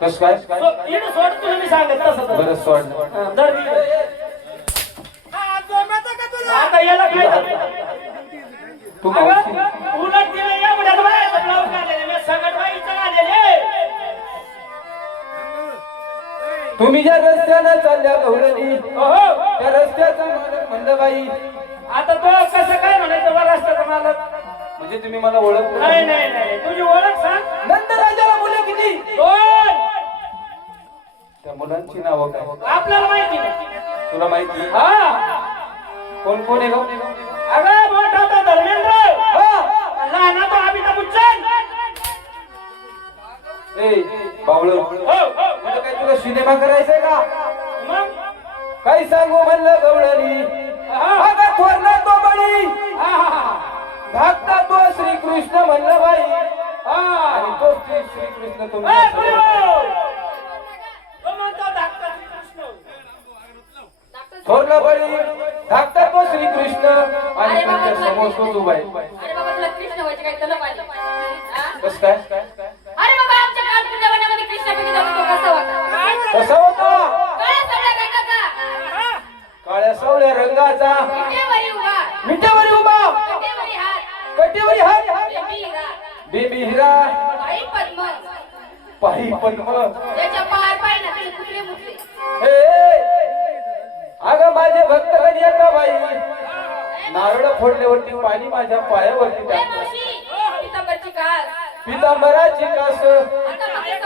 कस काय? इकडे सोड तुला मी सांगत तसं धर. बरं सोड. धर मी. आता याला काय झालं? तू अगं, मावशी. उलट तिला एवढ्यात बाहेरचं ब्लाऊज घातलेलं. मी सगळं बाईचं घातलेले. तुम्ही ज्या रस्त्यानं चालल्या गवळणी ओहो. त्या रस्त्याचा मालक म्हणलं बाई. आता तो कसं काय म्हणायचं मला रस्त्याचा मालक? म्हणजे तुम्ही मला ओळख नाही नाही नाही. तुझी ओळख सांग. नंदराजाला मुलं किती? 2. त्या मुलांची नावं काय? आपल्याला माहिती नाही. तुला माहिती? हा. कोण कोण आहे ग? अगं मोठा तो धर्मेंद्र. हा. लहान तो अमिताभ बच्चन. ए बावळ, हो हो. म्हणजे काय तुला सिनेमा करायचंय का? मग काय सांगू म्हणलं गवळणी. हा. अगं थोरला तो बळी, हा, हा, धाकटा तो श्रीकृष्ण म्हणलं बाई. हा. आणि तो श्रीकृष्ण ए, तुम्ही पुरी हो. तो म्हणतो धाकटा श्रीकृष्ण. थोरला बळी, धाकटा तो श्रीकृष्ण आणि अरे बाबा त्यांच्या तुला समोर तोच उभा आहे. अरे बाबा तुला कृष्ण व्हायचे काय तलप आली हा? कस काय अरे बाबा आमच्या काल पुण्यवनामध्ये कृष्णापैकी जातो तो कसा होता कसा होता काळ्या सावळ्या रंगाचा काळ्या सावळ्या रंगाचा विटेवरी उभा मिठेवरी उभा कटेवरी हात कटेवरी हात बेबी हिरा बेबी हिरा बाई पद्म पायी पद्म त्याच्या पाय पाय ना त्याचे कुत्रे मुतले अगं माझे भक्तगण येता बाई नारळ फोडल्यावरती पाणी माझ्या पायावरती ए टाकतं मावशी पितांबरची कास पितांबराची कास आता मध्ये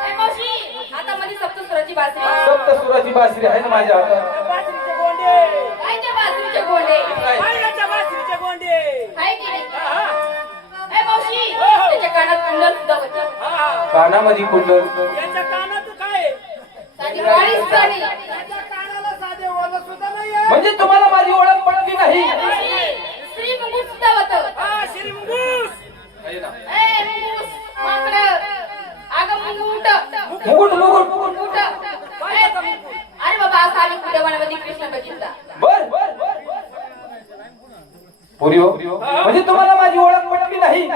ए मावशी आता मध्ये सप्तस्वराची बासरी सप्तसुराची बासरी आहे ना माझ्या हातात काय ते बासरीचे गोंडे आहे की नाही ए मावशी त्याच्या कानात कुंडल सुद्धा होती कानामध्ये कुंडल त्याची काळीच काळी म्हणजे तुम्हाला माझी ओळख पटली नाही श्री मुंगूस सुद्धा होतं ए मुंगूस माकडं अगं मुंगूट मुकुट मुकुट मुंगूट अरे बाबा असं आम्ही पुण्यवनामध्ये कृष्ण बघितला बर पुरी हो म्हणजे तुम्हाला माझी ओळख पटली नाही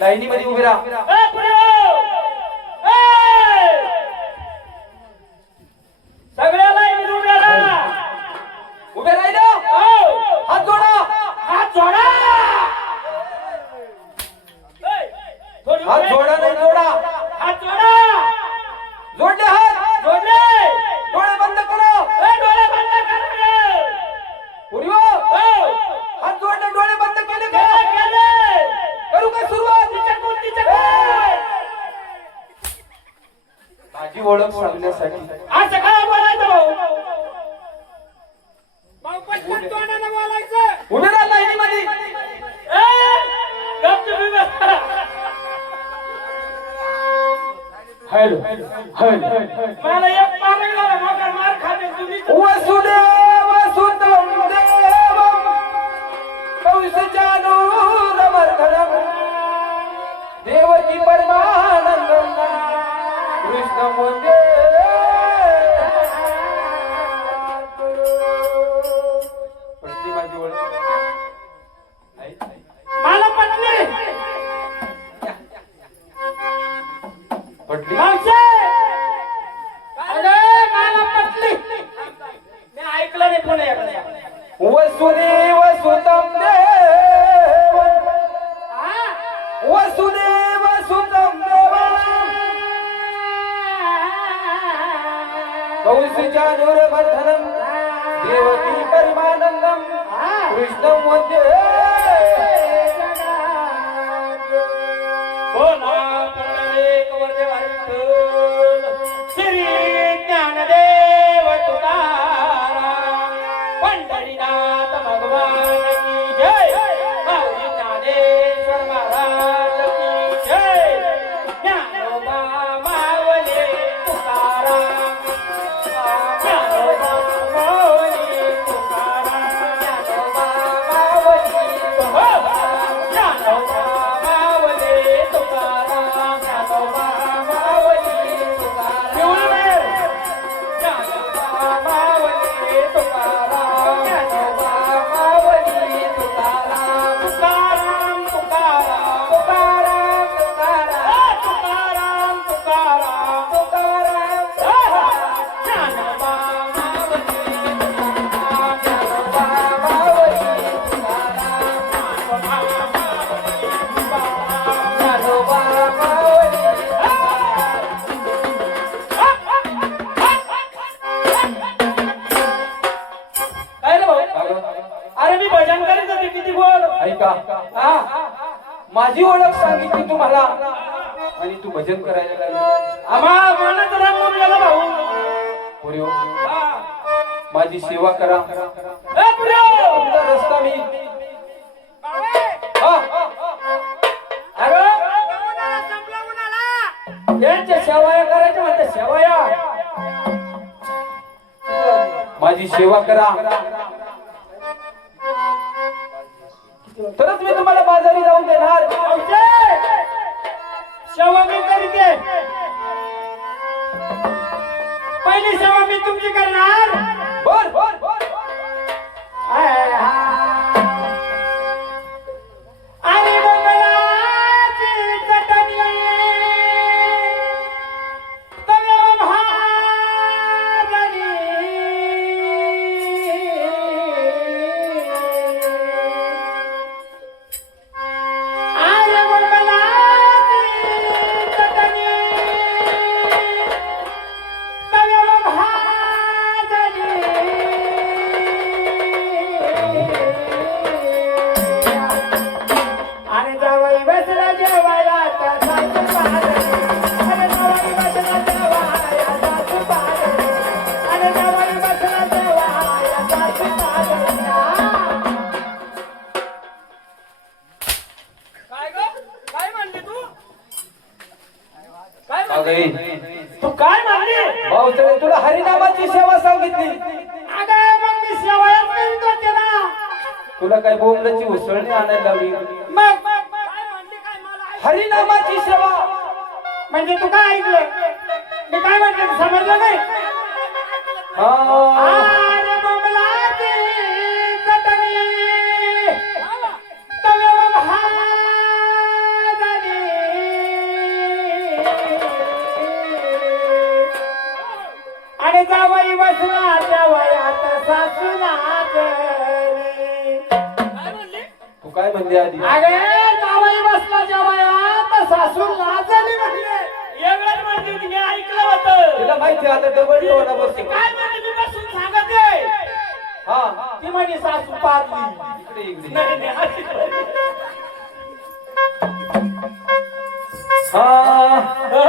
लाईनीमध्ये उभी राहा सगळ्याला उभ्या राहा उभे राहिलो हात जोडा हात जोडा हात जोडा नाही जोडा हात जोडा जोडले हात जोडले डोळे बंद करो डोळे बंद कर पुरी हो हात जोडले डोळे बंद केले का केले करू का सुरुवात माझी ओळख सांगण्यासाठी असं काय बोलायचं भाऊ पटकन तोंडाने बोलायचं उभे राहा लाईनीमध्ये हॅलो मला एक पालक मगर मार खाते तुम्ही वसुदेव सुतं देवं कंसचानूरमर्दनं देवकी परमानंदं कृष्ण वंदे पटली माझी ओळख मला पटले पटली मावशे अरे मला पटली मी ऐकलं नाही पुणे वसुदेव सुतं देवं वसुदेव सुतं देवं कंसचानूरमर्दनं देवकी परमानंदं कृष्णं वंदे श्री ज्ञानदेव तुकाराम पंढरीनाथ भगवान की जय माऊली ज्ञानेश्वर महाराज की जय ज्ञानोबा मावले तुकाराम ज्ञानोबा मावले तुकाराम ज्ञानोबा मावले तुकाराम ज्ञानोबा मावले तुकाराम ज्ञानोबा मावले तुकाराम पिवळीवेल ज्ञानोबा मावले तुकाराम ज्ञानोबा मावले तुकाराम तुकाराम तुकाराम तुकाराम तुकाराम तुकाराम तुकाराम तुकाराम ज्ञानोबा मावले तुकाराम ज्ञानोबा मावले तुकाराम ज्ञानोबा मावले काय रे भाऊ अरे मी भजन करीत होते किती बोल ऐका माझी ओळख सांगितली तुम्हाला आणि तू भजन करायला लागली आम्हा मनात रामून गेला भाऊ पुरी हो माझी सेवा करा ए पुऱ्यो तुमचा रस्ता मी हा अरे यांच्या सेवाया करायच्या म्हणते सेवाया माझी सेवा करा तरच मी तुम्हाला बाजारी जाऊन देणार सेवा मी करीते पहिली सेवा मी तुमची करणार बर बर हाय, हाय. तुला काय बोंबलाची उसळणी आणायला लावली मग हरिनामाची सेवा म्हणजे तू काय ऐकलं मी काय म्हटलं तू समजलं नाही हा अरे बोंबलाची चटणी तव्यावर भाजली आणि जावई बसला त्या वयात सासूला घरी. तू काय म्हणली आधी अगे जावई बसला त्या वयात सासू लाजली म्हणले एवढंच म्हणते होती, मी ऐकलं होतं. तिला माहिती आहे, आता डबल टोला बसतो काय म्हणते मी बसून सांगते. हा ती म्हणे सासू पारली इकडे इकडे नाही, नाही, अशी नाही. हा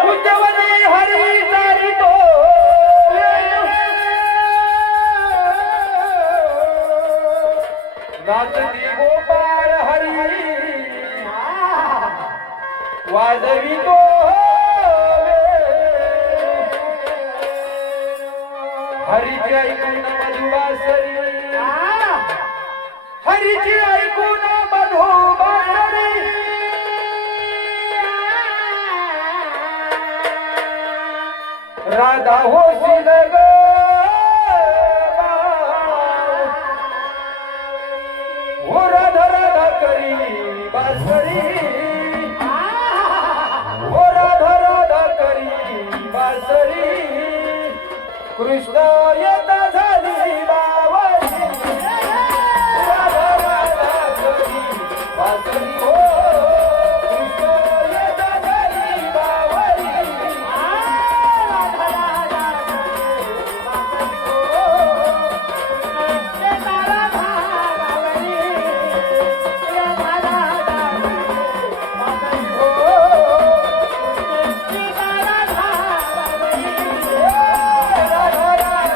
उद्यमने हरी तारी तो नाचती गोपाळ हरी वाजवी तो हरीची ऐकून मधुवासरी हरीची ऐकून मधुवासरी राधा होशील ग हो राधा राधा करी बासरी हो राधा राधा करी बासरी कृष्ण येता झाली बावरी राधा राधा करी बासरी हो कृष्ण येता झाली बावरी राधा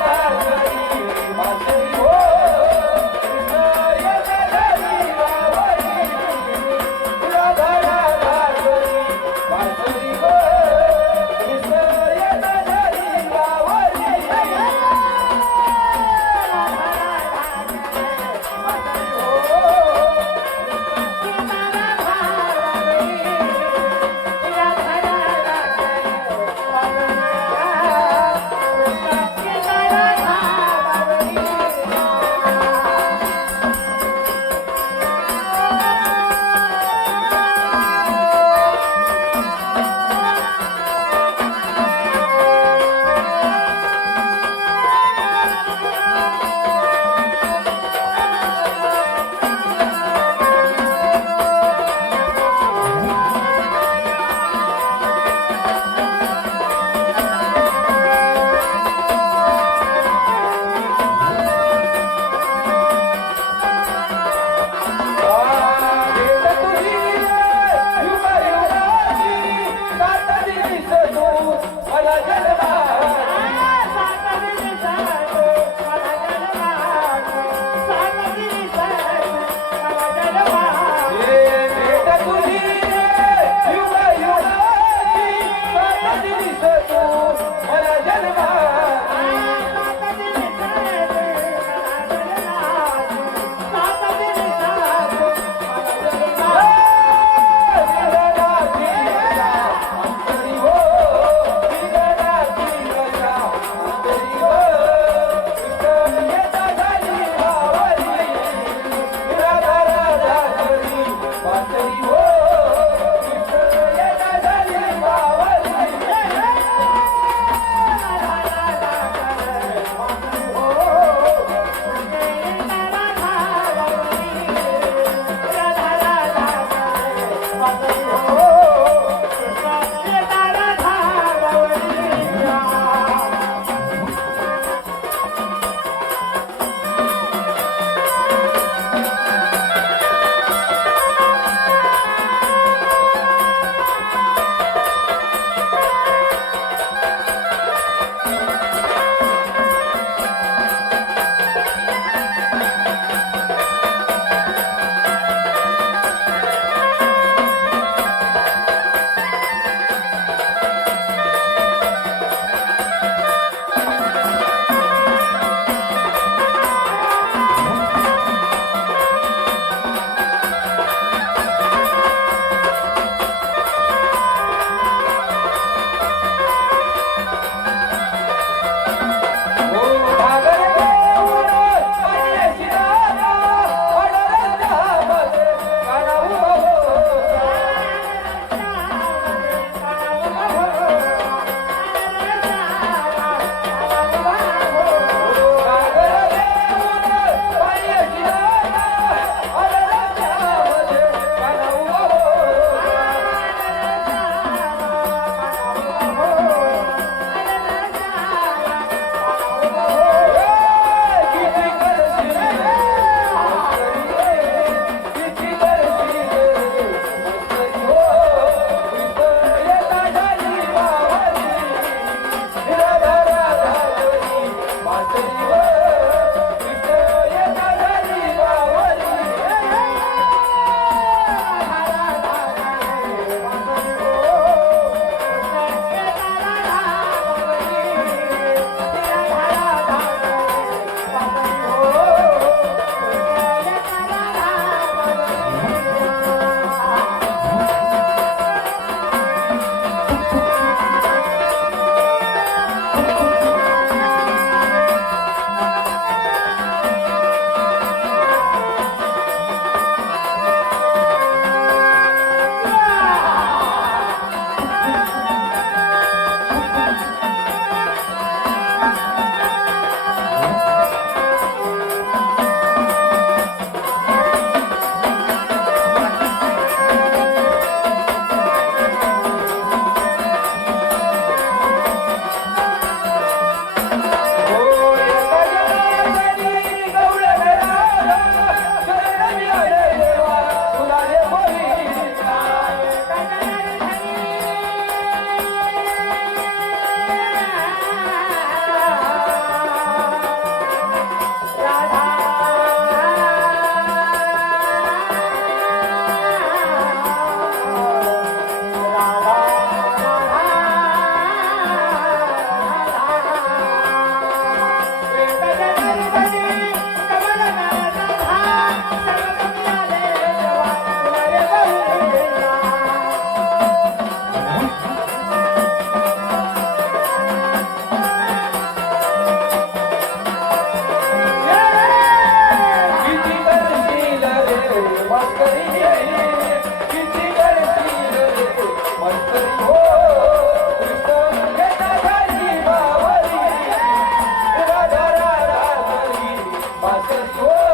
हो